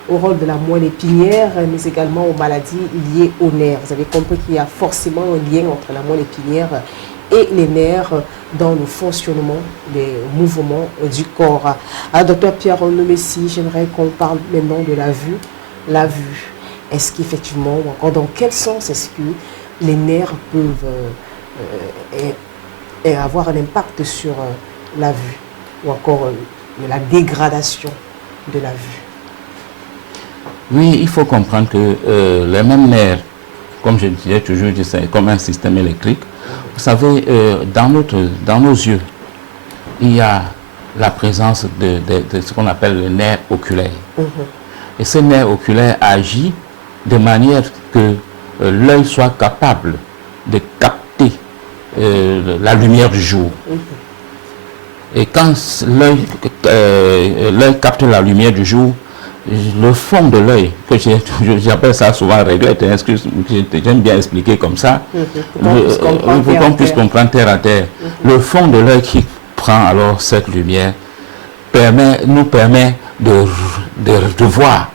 au rôle de la moelle épinière, mais également aux maladies liées aux nerfs. Vous avez compris qu'il y a forcément un lien entre la moelle épinière et les nerfs dans le fonctionnement des mouvements du corps. Alors, docteur Pierre Nounessi, j'aimerais qu'on parle maintenant de la vue. La vue, est-ce qu'effectivement, ou encore dans quel sens est-ce que les nerfs peuvent avoir un impact sur la vue, ou encore la dégradation de la vue? Oui, il faut comprendre que les mêmes nerfs, comme je disais toujours, c'est comme un système électrique. Vous savez, dans nos yeux, il y a la présence de ce qu'on appelle le nerf oculaire. Et ce nerf oculaire agit de manière que l'œil soit capable de capter la lumière du jour. Et quand l'œil capte la lumière du jour, le fond de l'œil, que j'appelle ça souvent réglette, j'aime bien expliquer comme ça, pour qu'on puisse comprendre terre à terre. Le fond de l'œil qui prend alors cette lumière nous permet de voir.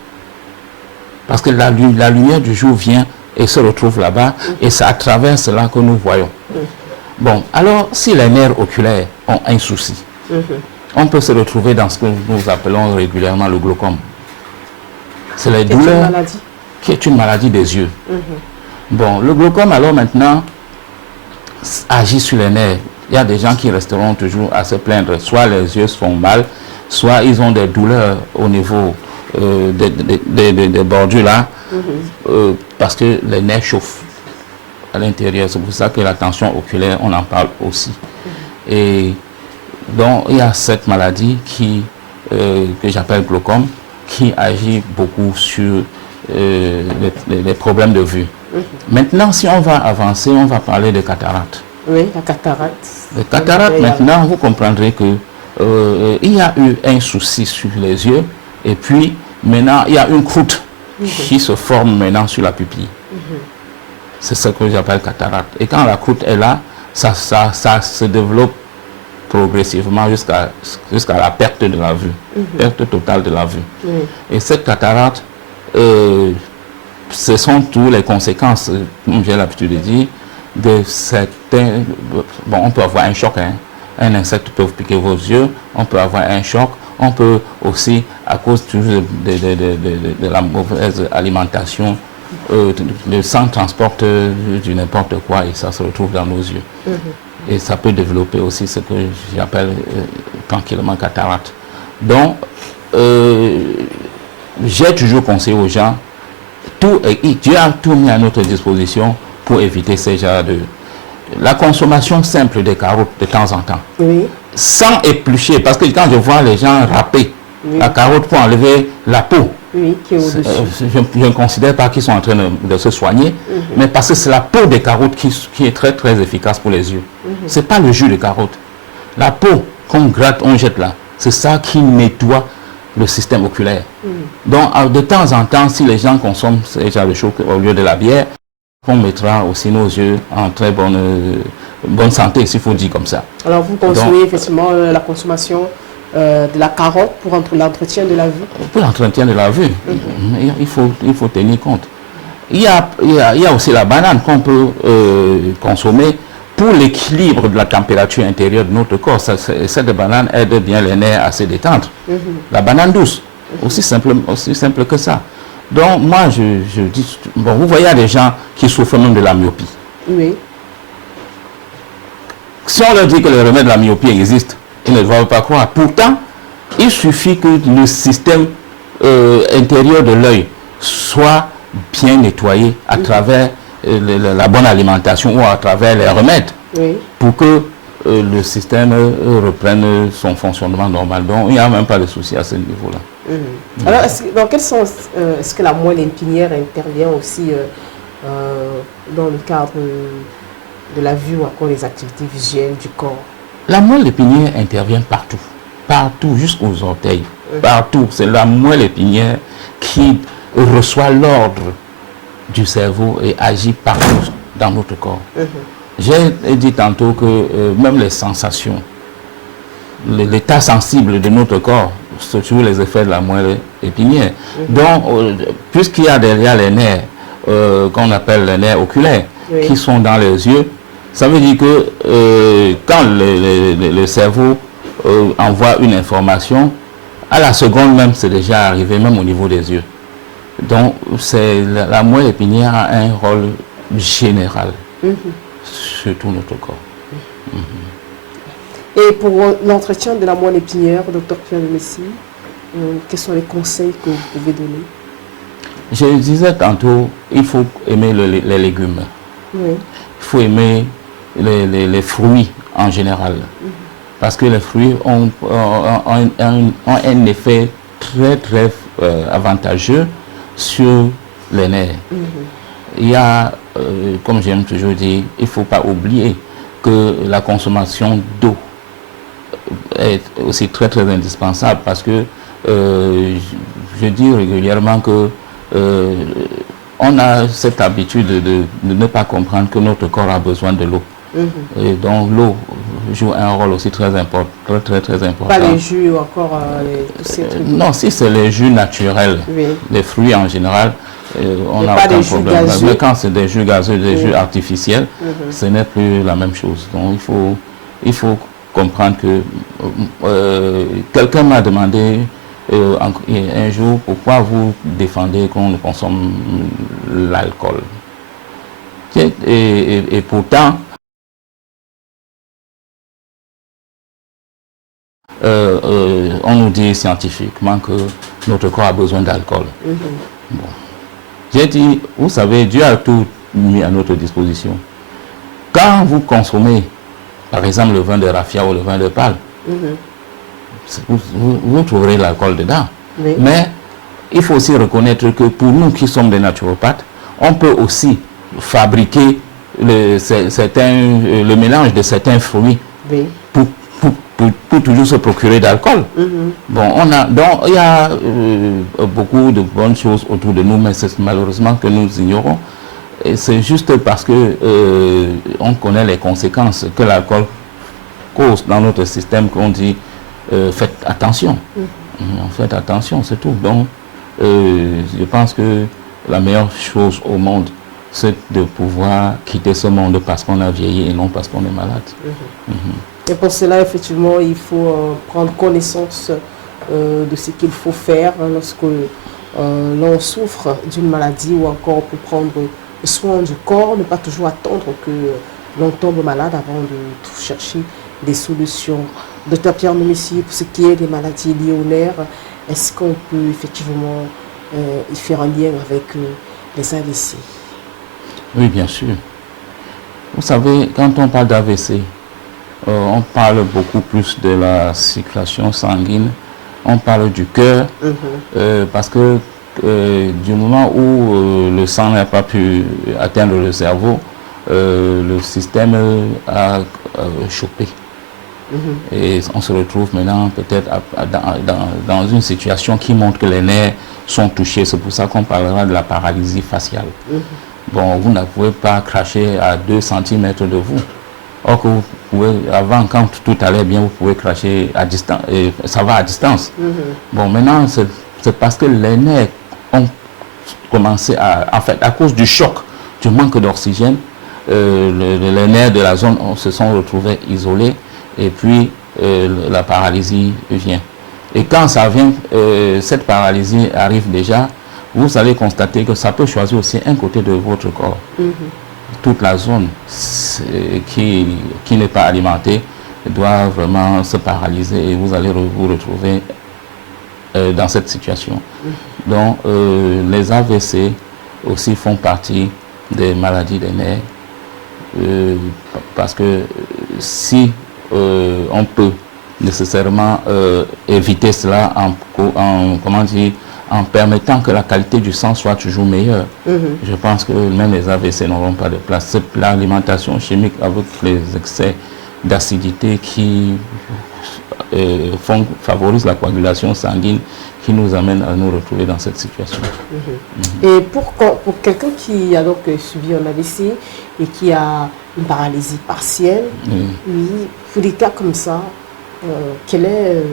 Parce que la lumière du jour vient et se retrouve là-bas, et c'est à travers cela que nous voyons. Bon, alors, si les nerfs oculaires ont un souci, on peut se retrouver dans ce que nous appelons régulièrement le glaucome. C'est les douleurs qui est une maladie des yeux. Bon, le glaucome, alors maintenant, agit sur les nerfs. Il y a des gens qui resteront toujours à se plaindre. Soit les yeux se font mal, soit ils ont des douleurs au niveau des bordures là, parce que les nerfs chauffent à l'intérieur. C'est pour ça que la tension oculaire, on en parle aussi. Et donc, il y a cette maladie que j'appelle glaucome, qui agit beaucoup sur les problèmes de vue. Maintenant, si on va avancer, on va parler de cataracte. Oui, la cataracte. Les cataractes, maintenant, vous comprendrez que il y a eu un souci sur les yeux, et puis maintenant, il y a une croûte qui se forme maintenant sur la pupille. C'est ce que j'appelle cataracte. Et quand la croûte est là, ça se développe progressivement jusqu'à la perte de la vue, perte totale de la vue. Et cette cataracte, ce sont toutes les conséquences, comme j'ai l'habitude de dire, de certains... Bon, on peut avoir un choc, hein. Un insecte peut vous piquer vos yeux, on peut avoir un choc, on peut aussi, à cause toujours de la mauvaise alimentation, le sang transporte du n'importe quoi et ça se retrouve dans nos yeux. Et ça peut développer aussi ce que j'appelle tranquillement cataracte. Donc, j'ai toujours conseillé aux gens, Dieu a tout mis à notre disposition pour éviter ces genres de... La consommation simple des carottes de temps en temps, sans éplucher, parce que quand je vois les gens râper la carotte pour enlever la peau, qui est je ne considère pas qu'ils sont en train de se soigner, mais parce que c'est la peau des carottes qui est très très efficace pour les yeux. Ce n'est pas le jus de carotte. La peau qu'on gratte, on jette là, c'est ça qui nettoie le système oculaire. Donc de temps en temps, si les gens consomment ces genres de choses au lieu de la bière, on mettra aussi nos yeux en très bonne santé, s'il faut dire comme ça. Alors vous conseillez effectivement la consommation de la carotte pour l'entretien de la vue? Pour l'entretien de la vue, il faut tenir compte. Il y a aussi la banane qu'on peut consommer pour l'équilibre de la température intérieure de notre corps. Cette banane aide bien les nerfs à se détendre. La banane douce, aussi simple que ça. Donc moi je dis, bon, vous voyez, il y a des gens qui souffrent même de la myopie. Si on leur dit que le remède de la myopie existe, ils ne doivent pas croire. Pourtant, il suffit que le système intérieur de l'œil soit bien nettoyé à travers la bonne alimentation ou à travers les remèdes pour que le système reprenne son fonctionnement normal. Donc, il n'y a même pas de souci à ce niveau-là. Alors, dans quel sens est-ce que la moelle épinière intervient aussi dans le cadre de la vue ou encore les activités visuelles du corps? La moelle épinière intervient partout, partout, jusqu'aux orteils, partout. C'est la moelle épinière qui reçoit l'ordre du cerveau et agit partout dans notre corps. J'ai dit tantôt que même les sensations, l'état sensible de notre corps, c'est toujours les effets de la moelle épinière. Donc, puisqu'il y a derrière les nerfs, qu'on appelle les nerfs oculaires, qui sont dans les yeux, ça veut dire que quand le cerveau envoie une information, à la seconde même, c'est déjà arrivé, même au niveau des yeux. Donc, la moelle épinière a un rôle général sur tout notre corps. Et pour l'entretien de la moelle épinière, Dr Pierre de Messie, quels sont les conseils que vous pouvez donner? Je disais tantôt, il faut aimer les légumes. Il faut aimer les fruits en général. Parce que les fruits ont un effet très très avantageux sur les nerfs. Il y a, comme j'aime toujours dire, il ne faut pas oublier que la consommation d'eau est aussi très très indispensable, parce que je dis régulièrement que on a cette habitude de ne pas comprendre que notre corps a besoin de l'eau. Et donc l'eau joue un rôle aussi très important, très important. Pas les jus ou encore tous ces trucs. Non, si c'est les jus naturels, Oui. les fruits en général, on n'a pas aucun des jus problème. gazeux. Mais quand c'est des jus gazeux, des jus artificiels, ce n'est plus la même chose. Donc il faut comprendre que quelqu'un m'a demandé un jour pourquoi vous défendez qu'on ne consomme l'alcool. Et pourtant, on nous dit scientifiquement que notre corps a besoin d'alcool. Bon. J'ai dit, vous savez, Dieu a tout mis à notre disposition. Quand vous consommez, par exemple, le vin de raffia ou le vin de palme, vous trouverez l'alcool dedans. Oui. Mais il faut aussi reconnaître que pour nous qui sommes des naturopathes, on peut aussi fabriquer le mélange de certains fruits Oui. pour toujours se procurer d'alcool. Bon, donc il y a beaucoup de bonnes choses autour de nous, mais c'est malheureusement que nous ignorons. Et c'est juste parce que on connaît les conséquences que l'alcool cause dans notre système qu'on dit faites attention. Faites attention, c'est tout. Donc, je pense que la meilleure chose au monde, c'est de pouvoir quitter ce monde parce qu'on a vieilli et non parce qu'on est malade. Et pour cela, effectivement, il faut prendre connaissance de ce qu'il faut faire lorsque l'on souffre d'une maladie ou encore pour prendre soin du corps, ne pas toujours attendre que l'on tombe malade avant de chercher des solutions. Dr Pierre Ndoumessi, pour ce qui est des maladies liées aux nerfs, est-ce qu'on peut effectivement y faire un lien avec les AVC? Oui, bien sûr. Vous savez, quand on parle d'AVC, on parle beaucoup plus de la circulation sanguine, on parle du cœur, parce que du moment où le sang n'a pas pu atteindre le cerveau, le système a chopé. Et on se retrouve maintenant peut-être dans une situation qui montre que les nerfs sont touchés. C'est pour ça qu'on parlera de la paralysie faciale. Bon, vous ne pouvez pas cracher à 2 cm de vous. Or que vous pouvez, avant, quand tout allait bien, vous pouvez cracher à distance, et ça va à distance. Bon, maintenant, c'est parce que les nerfs ont commencé en fait, à cause du choc, du manque d'oxygène, les nerfs de la zone se sont retrouvés isolés et puis la paralysie vient. Et quand ça vient, cette paralysie arrive déjà, vous allez constater que ça peut choisir aussi un côté de votre corps. Toute la zone qui n'est pas alimentée doit vraiment se paralyser et vous allez vous retrouver dans cette situation. Donc les AVC aussi font partie des maladies des nerfs parce que si on peut nécessairement éviter cela en permettant que la qualité du sang soit toujours meilleure. Je pense que même les AVC n'auront pas de place. C'est l'alimentation chimique avec les excès d'acidité qui favorisent la coagulation sanguine qui nous amène à nous retrouver dans cette situation. Et pour quelqu'un qui a donc subi un AVC et qui a une paralysie partielle, pour des cas comme ça, quel est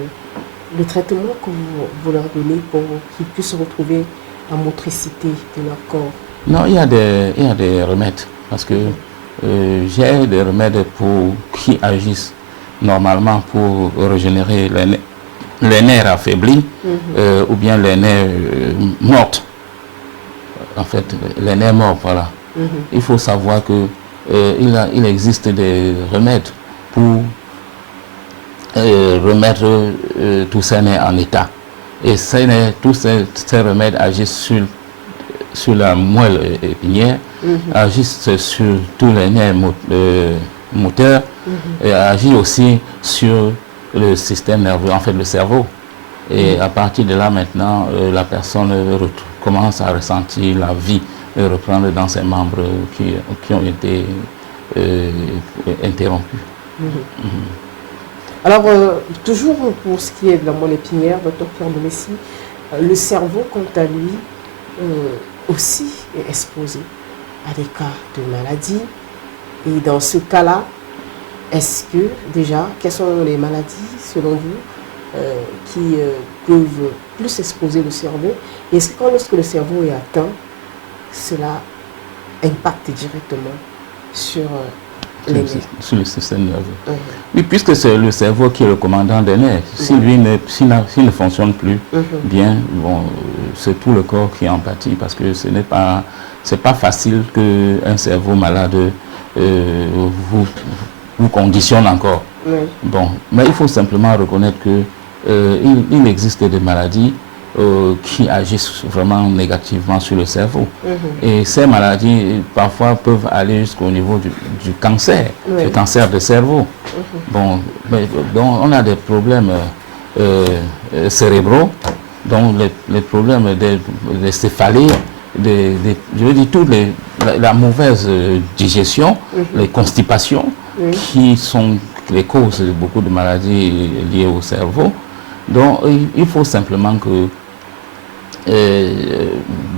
le traitement que vous leur donnez pour qu'ils puissent retrouver la motricité de leur corps? Non, il y a des remèdes, parce que j'ai des remèdes qui agissent normalement pour régénérer les nerfs affaiblis ou bien les nerfs morts. En fait, les nerfs morts, voilà. Il faut savoir que il existe des remèdes pour remettre tous ces nerfs en état. Et tous ces remèdes agissent sur la moelle épinière, agissent sur tous les nerfs moteurs et agissent aussi sur le système nerveux, en fait le cerveau. Et à partir de là maintenant, la personne commence à ressentir la vie reprendre dans ses membres qui ont été interrompus. Alors, toujours pour ce qui est de la moelle épinière, Dr Pierre Ndoumessi, le cerveau, quant à lui, aussi est exposé à des cas de maladie. Et dans ce cas-là, est-ce que déjà, quelles sont les maladies, selon vous, qui peuvent plus exposer le cerveau? Et est-ce que lorsque le cerveau est atteint, cela impacte directement sur les nerfs? Sur le système nerveux. Oui, puisque c'est le cerveau qui est le commandant des nerfs. Si lui s'il ne fonctionne plus bien, bon, c'est tout le corps qui en pâtit, parce que c'est pas facile qu'un cerveau malade vous conditionne encore. Bon, mais il faut simplement reconnaître que il existe des maladies qui agissent vraiment négativement sur le cerveau. Et ces maladies, parfois, peuvent aller jusqu'au niveau du cancer, le cancer du cerveau. Bon, donc on a des problèmes cérébraux, donc les problèmes des céphalées, je veux dire, la mauvaise digestion, les constipations, qui sont les causes de beaucoup de maladies liées au cerveau. Donc, il faut simplement que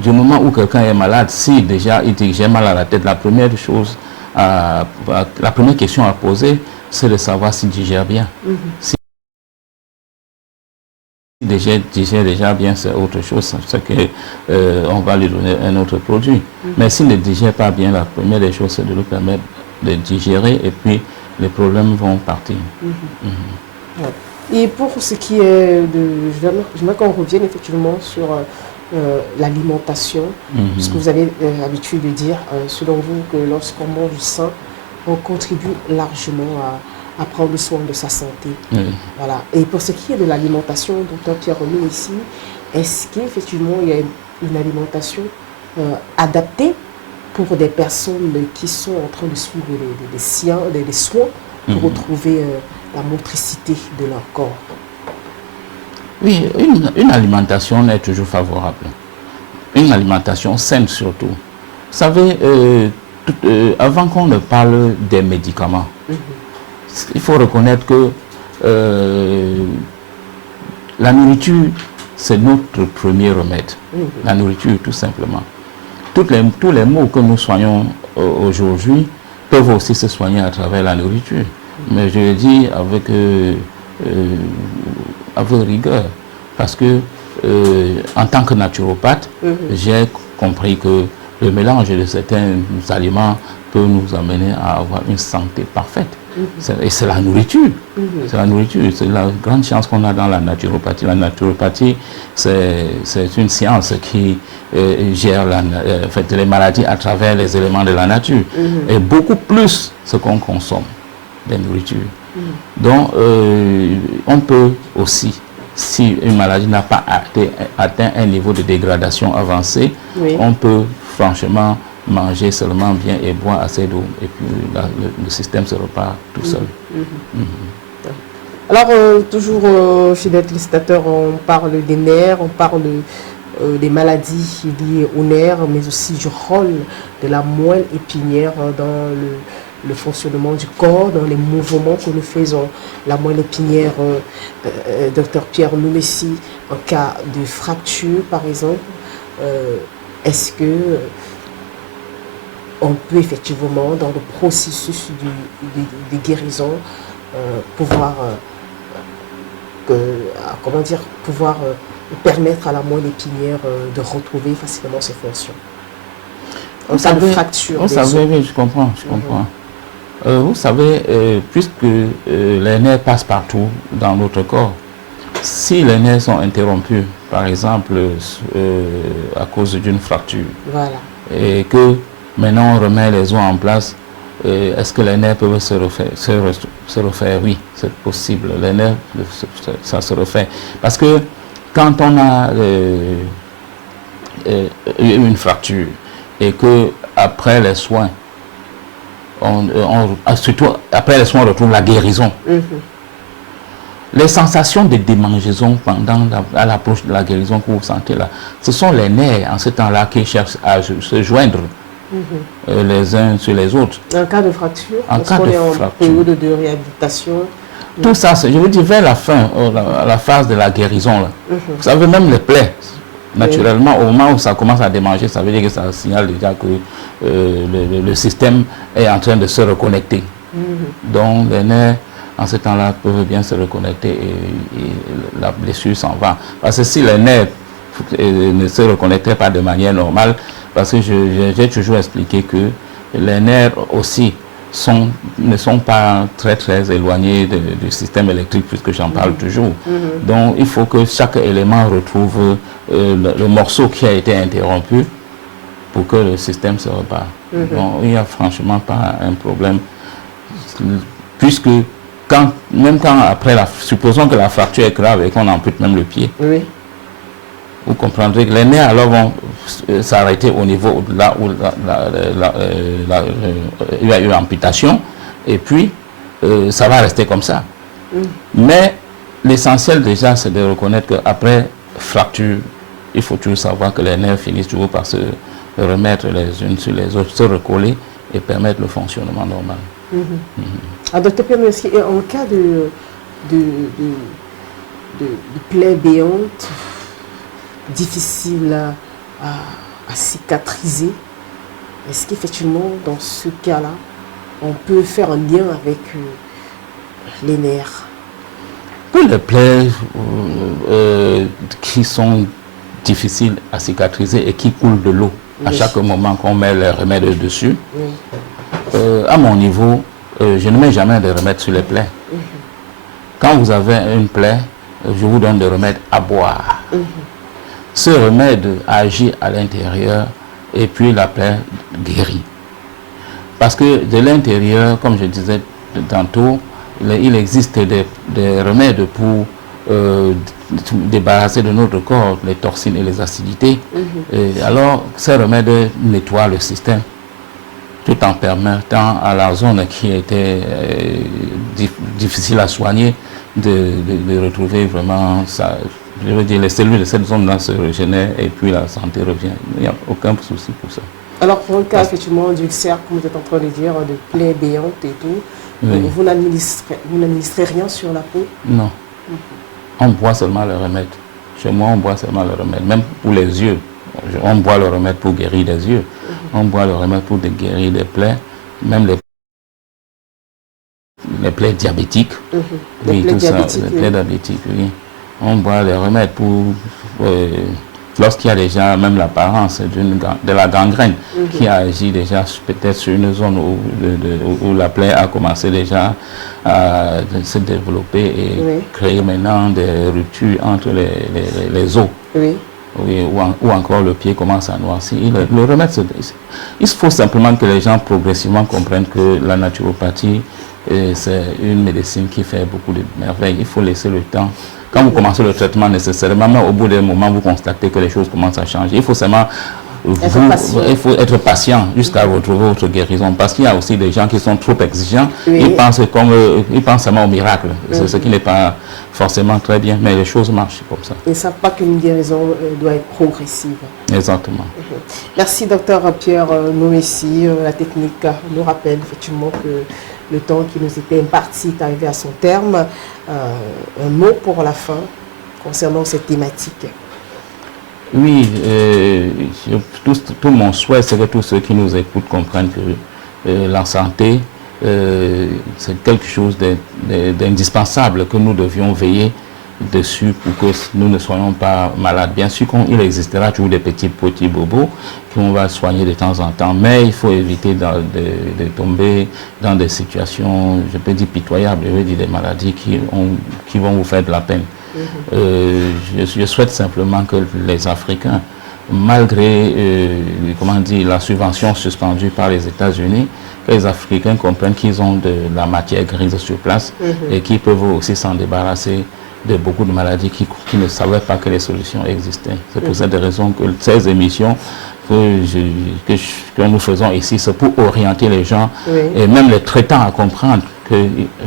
du moment où quelqu'un est malade, si déjà il dit j'ai mal à la tête, la première question à poser, c'est de savoir s'il digère bien. Si il digère déjà bien, c'est autre chose, c'est qu'on va lui donner un autre produit. Mais s'il ne digère pas bien, la première des choses, c'est de lui permettre de digérer, et puis les problèmes vont partir. Et pour ce qui est de... J'aimerais qu'on revienne effectivement sur l'alimentation, puisque vous avez l'habitude de dire, selon vous, que lorsqu'on mange sain, on contribue largement à prendre soin de sa santé. Voilà. Et pour ce qui est de l'alimentation, Dr Pierre Renaud ici, est-ce qu'effectivement il y a une alimentation adaptée pour des personnes qui sont en train de suivre des soins pour retrouver la motricité de leur corps? Oui, une alimentation est toujours favorable. Une alimentation saine surtout. Vous savez, avant qu'on ne parle des médicaments, il faut reconnaître que la nourriture, c'est notre premier remède. La nourriture, tout simplement. Tous les maux que nous soignons aujourd'hui peuvent aussi se soigner à travers la nourriture. Mais je le dis avec rigueur, parce que en tant que naturopathe, j'ai compris que le mélange de certains aliments peut nous amener à avoir une santé parfaite. Et c'est la nourriture. C'est la nourriture. C'est la grande chance qu'on a dans la naturopathie. La naturopathie, c'est une science qui gère les maladies à travers les éléments de la nature. Et beaucoup plus ce qu'on consomme des nourritures. Donc, on peut aussi, si une maladie n'a pas atteint un niveau de dégradation avancé, on peut franchement manger seulement bien et boire assez d'eau, et puis le système se repart tout seul. Alors, toujours chez les téléspectateurs, on parle des nerfs, on parle des maladies liées aux nerfs, mais aussi du rôle de la moelle épinière dans le fonctionnement du corps, dans les mouvements que nous faisons. La moelle épinière, Dr Pierre Noumessi, en cas de fracture par exemple, est-ce que on peut effectivement, dans le processus de guérison, pouvoir permettre à la moelle épinière de retrouver facilement ses fonctions? En cas de fracture. Oui, je comprends. Vous savez, puisque les nerfs passent partout dans notre corps, si les nerfs sont interrompus, par exemple, à cause d'une fracture, et que maintenant on remet les os en place, est-ce que les nerfs peuvent se refaire? Oui, c'est possible. Les nerfs, ça se refait. Parce que quand on a une fracture et que après les soins, surtout après les soins, on retrouve la guérison. Les sensations de démangeaison pendant l'approche de la guérison que vous sentez là, ce sont les nerfs en ce temps-là qui cherchent à se joindre les uns sur les autres. En cas de fracture, en période de réhabilitation. Tout ça, je veux dire, vers la fin, la phase de la guérison, là, vous savez, même les plaies Naturellement, au moment où ça commence à démanger, ça veut dire que ça signale déjà que le système est en train de se reconnecter. Donc les nerfs, en ce temps-là, peuvent bien se reconnecter et la blessure s'en va. Parce que si les nerfs ne se reconnectaient pas de manière normale, parce que j'ai toujours expliqué que les nerfs aussi ne sont pas très éloignés du système électrique, puisque j'en parle toujours. Donc il faut que chaque élément retrouve le morceau qui a été interrompu pour que le système se repart. Donc il n'y a franchement pas un problème, puisque même quand après, supposons que la fracture est grave et qu'on ampute même le pied, vous comprendrez que les nerfs alors vont s'arrêter au niveau là où il y a eu amputation, et puis ça va rester comme ça. Mais l'essentiel déjà, c'est de reconnaître qu'après fracture, il faut toujours savoir que les nerfs finissent toujours par se remettre les unes sur les autres, se recoller et permettre le fonctionnement normal. Alors, docteur Pierre Nomecy, en cas de plaie béante, difficile à cicatriser, est-ce qu'effectivement, dans ce cas-là, on peut faire un lien avec les nerfs? Les plaies qui sont difficiles à cicatriser et qui coulent de l'eau à chaque moment qu'on met les remèdes dessus, à mon niveau, je ne mets jamais de remèdes sur les plaies. Quand vous avez une plaie, je vous donne des remèdes à boire. Ce remède agit à l'intérieur et puis la plaie guérit. Parce que de l'intérieur, comme je disais tantôt, il existe des remèdes pour débarrasser de notre corps les toxines et les acidités. Et alors, ces remèdes nettoient le système, tout en permettant à la zone qui était difficile à soigner de retrouver vraiment ça. Je veux dire, les cellules de cette zone-là se régénèrent et puis la santé revient. Il n'y a aucun souci pour ça. Alors, pour le cas effectivement d'ulcère, comme vous êtes en train de dire, de plaie béante et tout, vous n'administrez rien sur la peau? Non. On boit seulement le remède. Chez moi, on boit seulement le remède. Même pour les yeux, on boit le remède pour guérir les yeux. On boit le remède pour guérir les plaies, même les plaies diabétiques. Les plaies diabétiques, les plaies diabétiques, oui. On boit les remèdes pour lorsqu'il y a déjà même l'apparence de la gangrène qui agit déjà peut-être sur une zone où la plaie a commencé déjà à se développer et créer maintenant des ruptures entre les os. Ou encore le pied commence à noircir. Le remède, il faut simplement que les gens progressivement comprennent que la naturopathie, c'est une médecine qui fait beaucoup de merveilles. Il faut laisser le temps. Quand vous commencez le traitement nécessairement, au bout d'un moment, vous constatez que les choses commencent à changer. Il faut seulement être patient jusqu'à retrouver votre guérison. Parce qu'il y a aussi des gens qui sont trop exigeants. Ils pensent seulement au miracle. C'est ce qui n'est pas forcément très bien, mais les choses marchent comme ça. Ils ne savent pas qu'une guérison doit être progressive. Exactement. Merci, docteur Pierre Nomecy. La technique nous rappelle effectivement que le temps qui nous était imparti est arrivé à son terme. Un mot pour la fin concernant cette thématique. Oui, tout mon souhait, c'est que tous ceux qui nous écoutent comprennent que la santé, c'est quelque chose d'indispensable, que nous devions veiller dessus pour que nous ne soyons pas malades. Bien sûr qu'il existera toujours des petits bobos qu'on va soigner de temps en temps, mais il faut éviter de tomber dans des situations, je peux dire pitoyables, je veux dire des maladies qui vont vous faire de la peine. Je souhaite simplement que les Africains, malgré la subvention suspendue par les États-Unis, que les Africains comprennent qu'ils ont de la matière grise sur place et qu'ils peuvent aussi s'en débarrasser de beaucoup de maladies qui ne savaient pas que les solutions existaient. C'est pour cette raison que ces émissions que nous faisons ici, c'est pour orienter les gens et même les traitants à comprendre que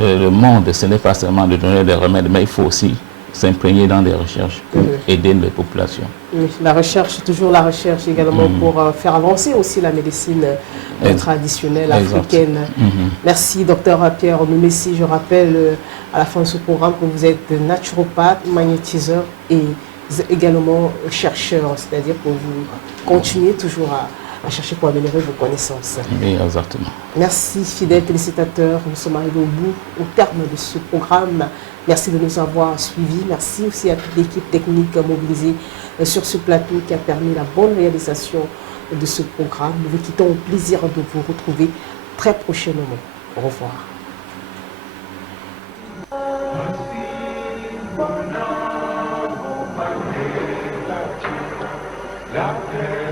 le monde, ce n'est pas seulement de donner des remèdes, mais il faut aussi s'imprégner dans des recherches pour aider les populations. La recherche, toujours la recherche également pour faire avancer aussi la médecine traditionnelle africaine. Merci, docteur Pierre Nomecy. Je rappelle à la fin de ce programme que vous êtes naturopathe, magnétiseur et également chercheur, c'est-à-dire pour vous continuer toujours à chercher pour améliorer vos connaissances. Oui, exactement. Merci, fidèles téléspectateurs. Nous sommes arrivés au terme de ce programme. Merci de nous avoir suivis. Merci aussi à toute l'équipe technique mobilisée sur ce plateau qui a permis la bonne réalisation de ce programme. Nous vous quittons au plaisir de vous retrouver très prochainement. Au revoir. La paix.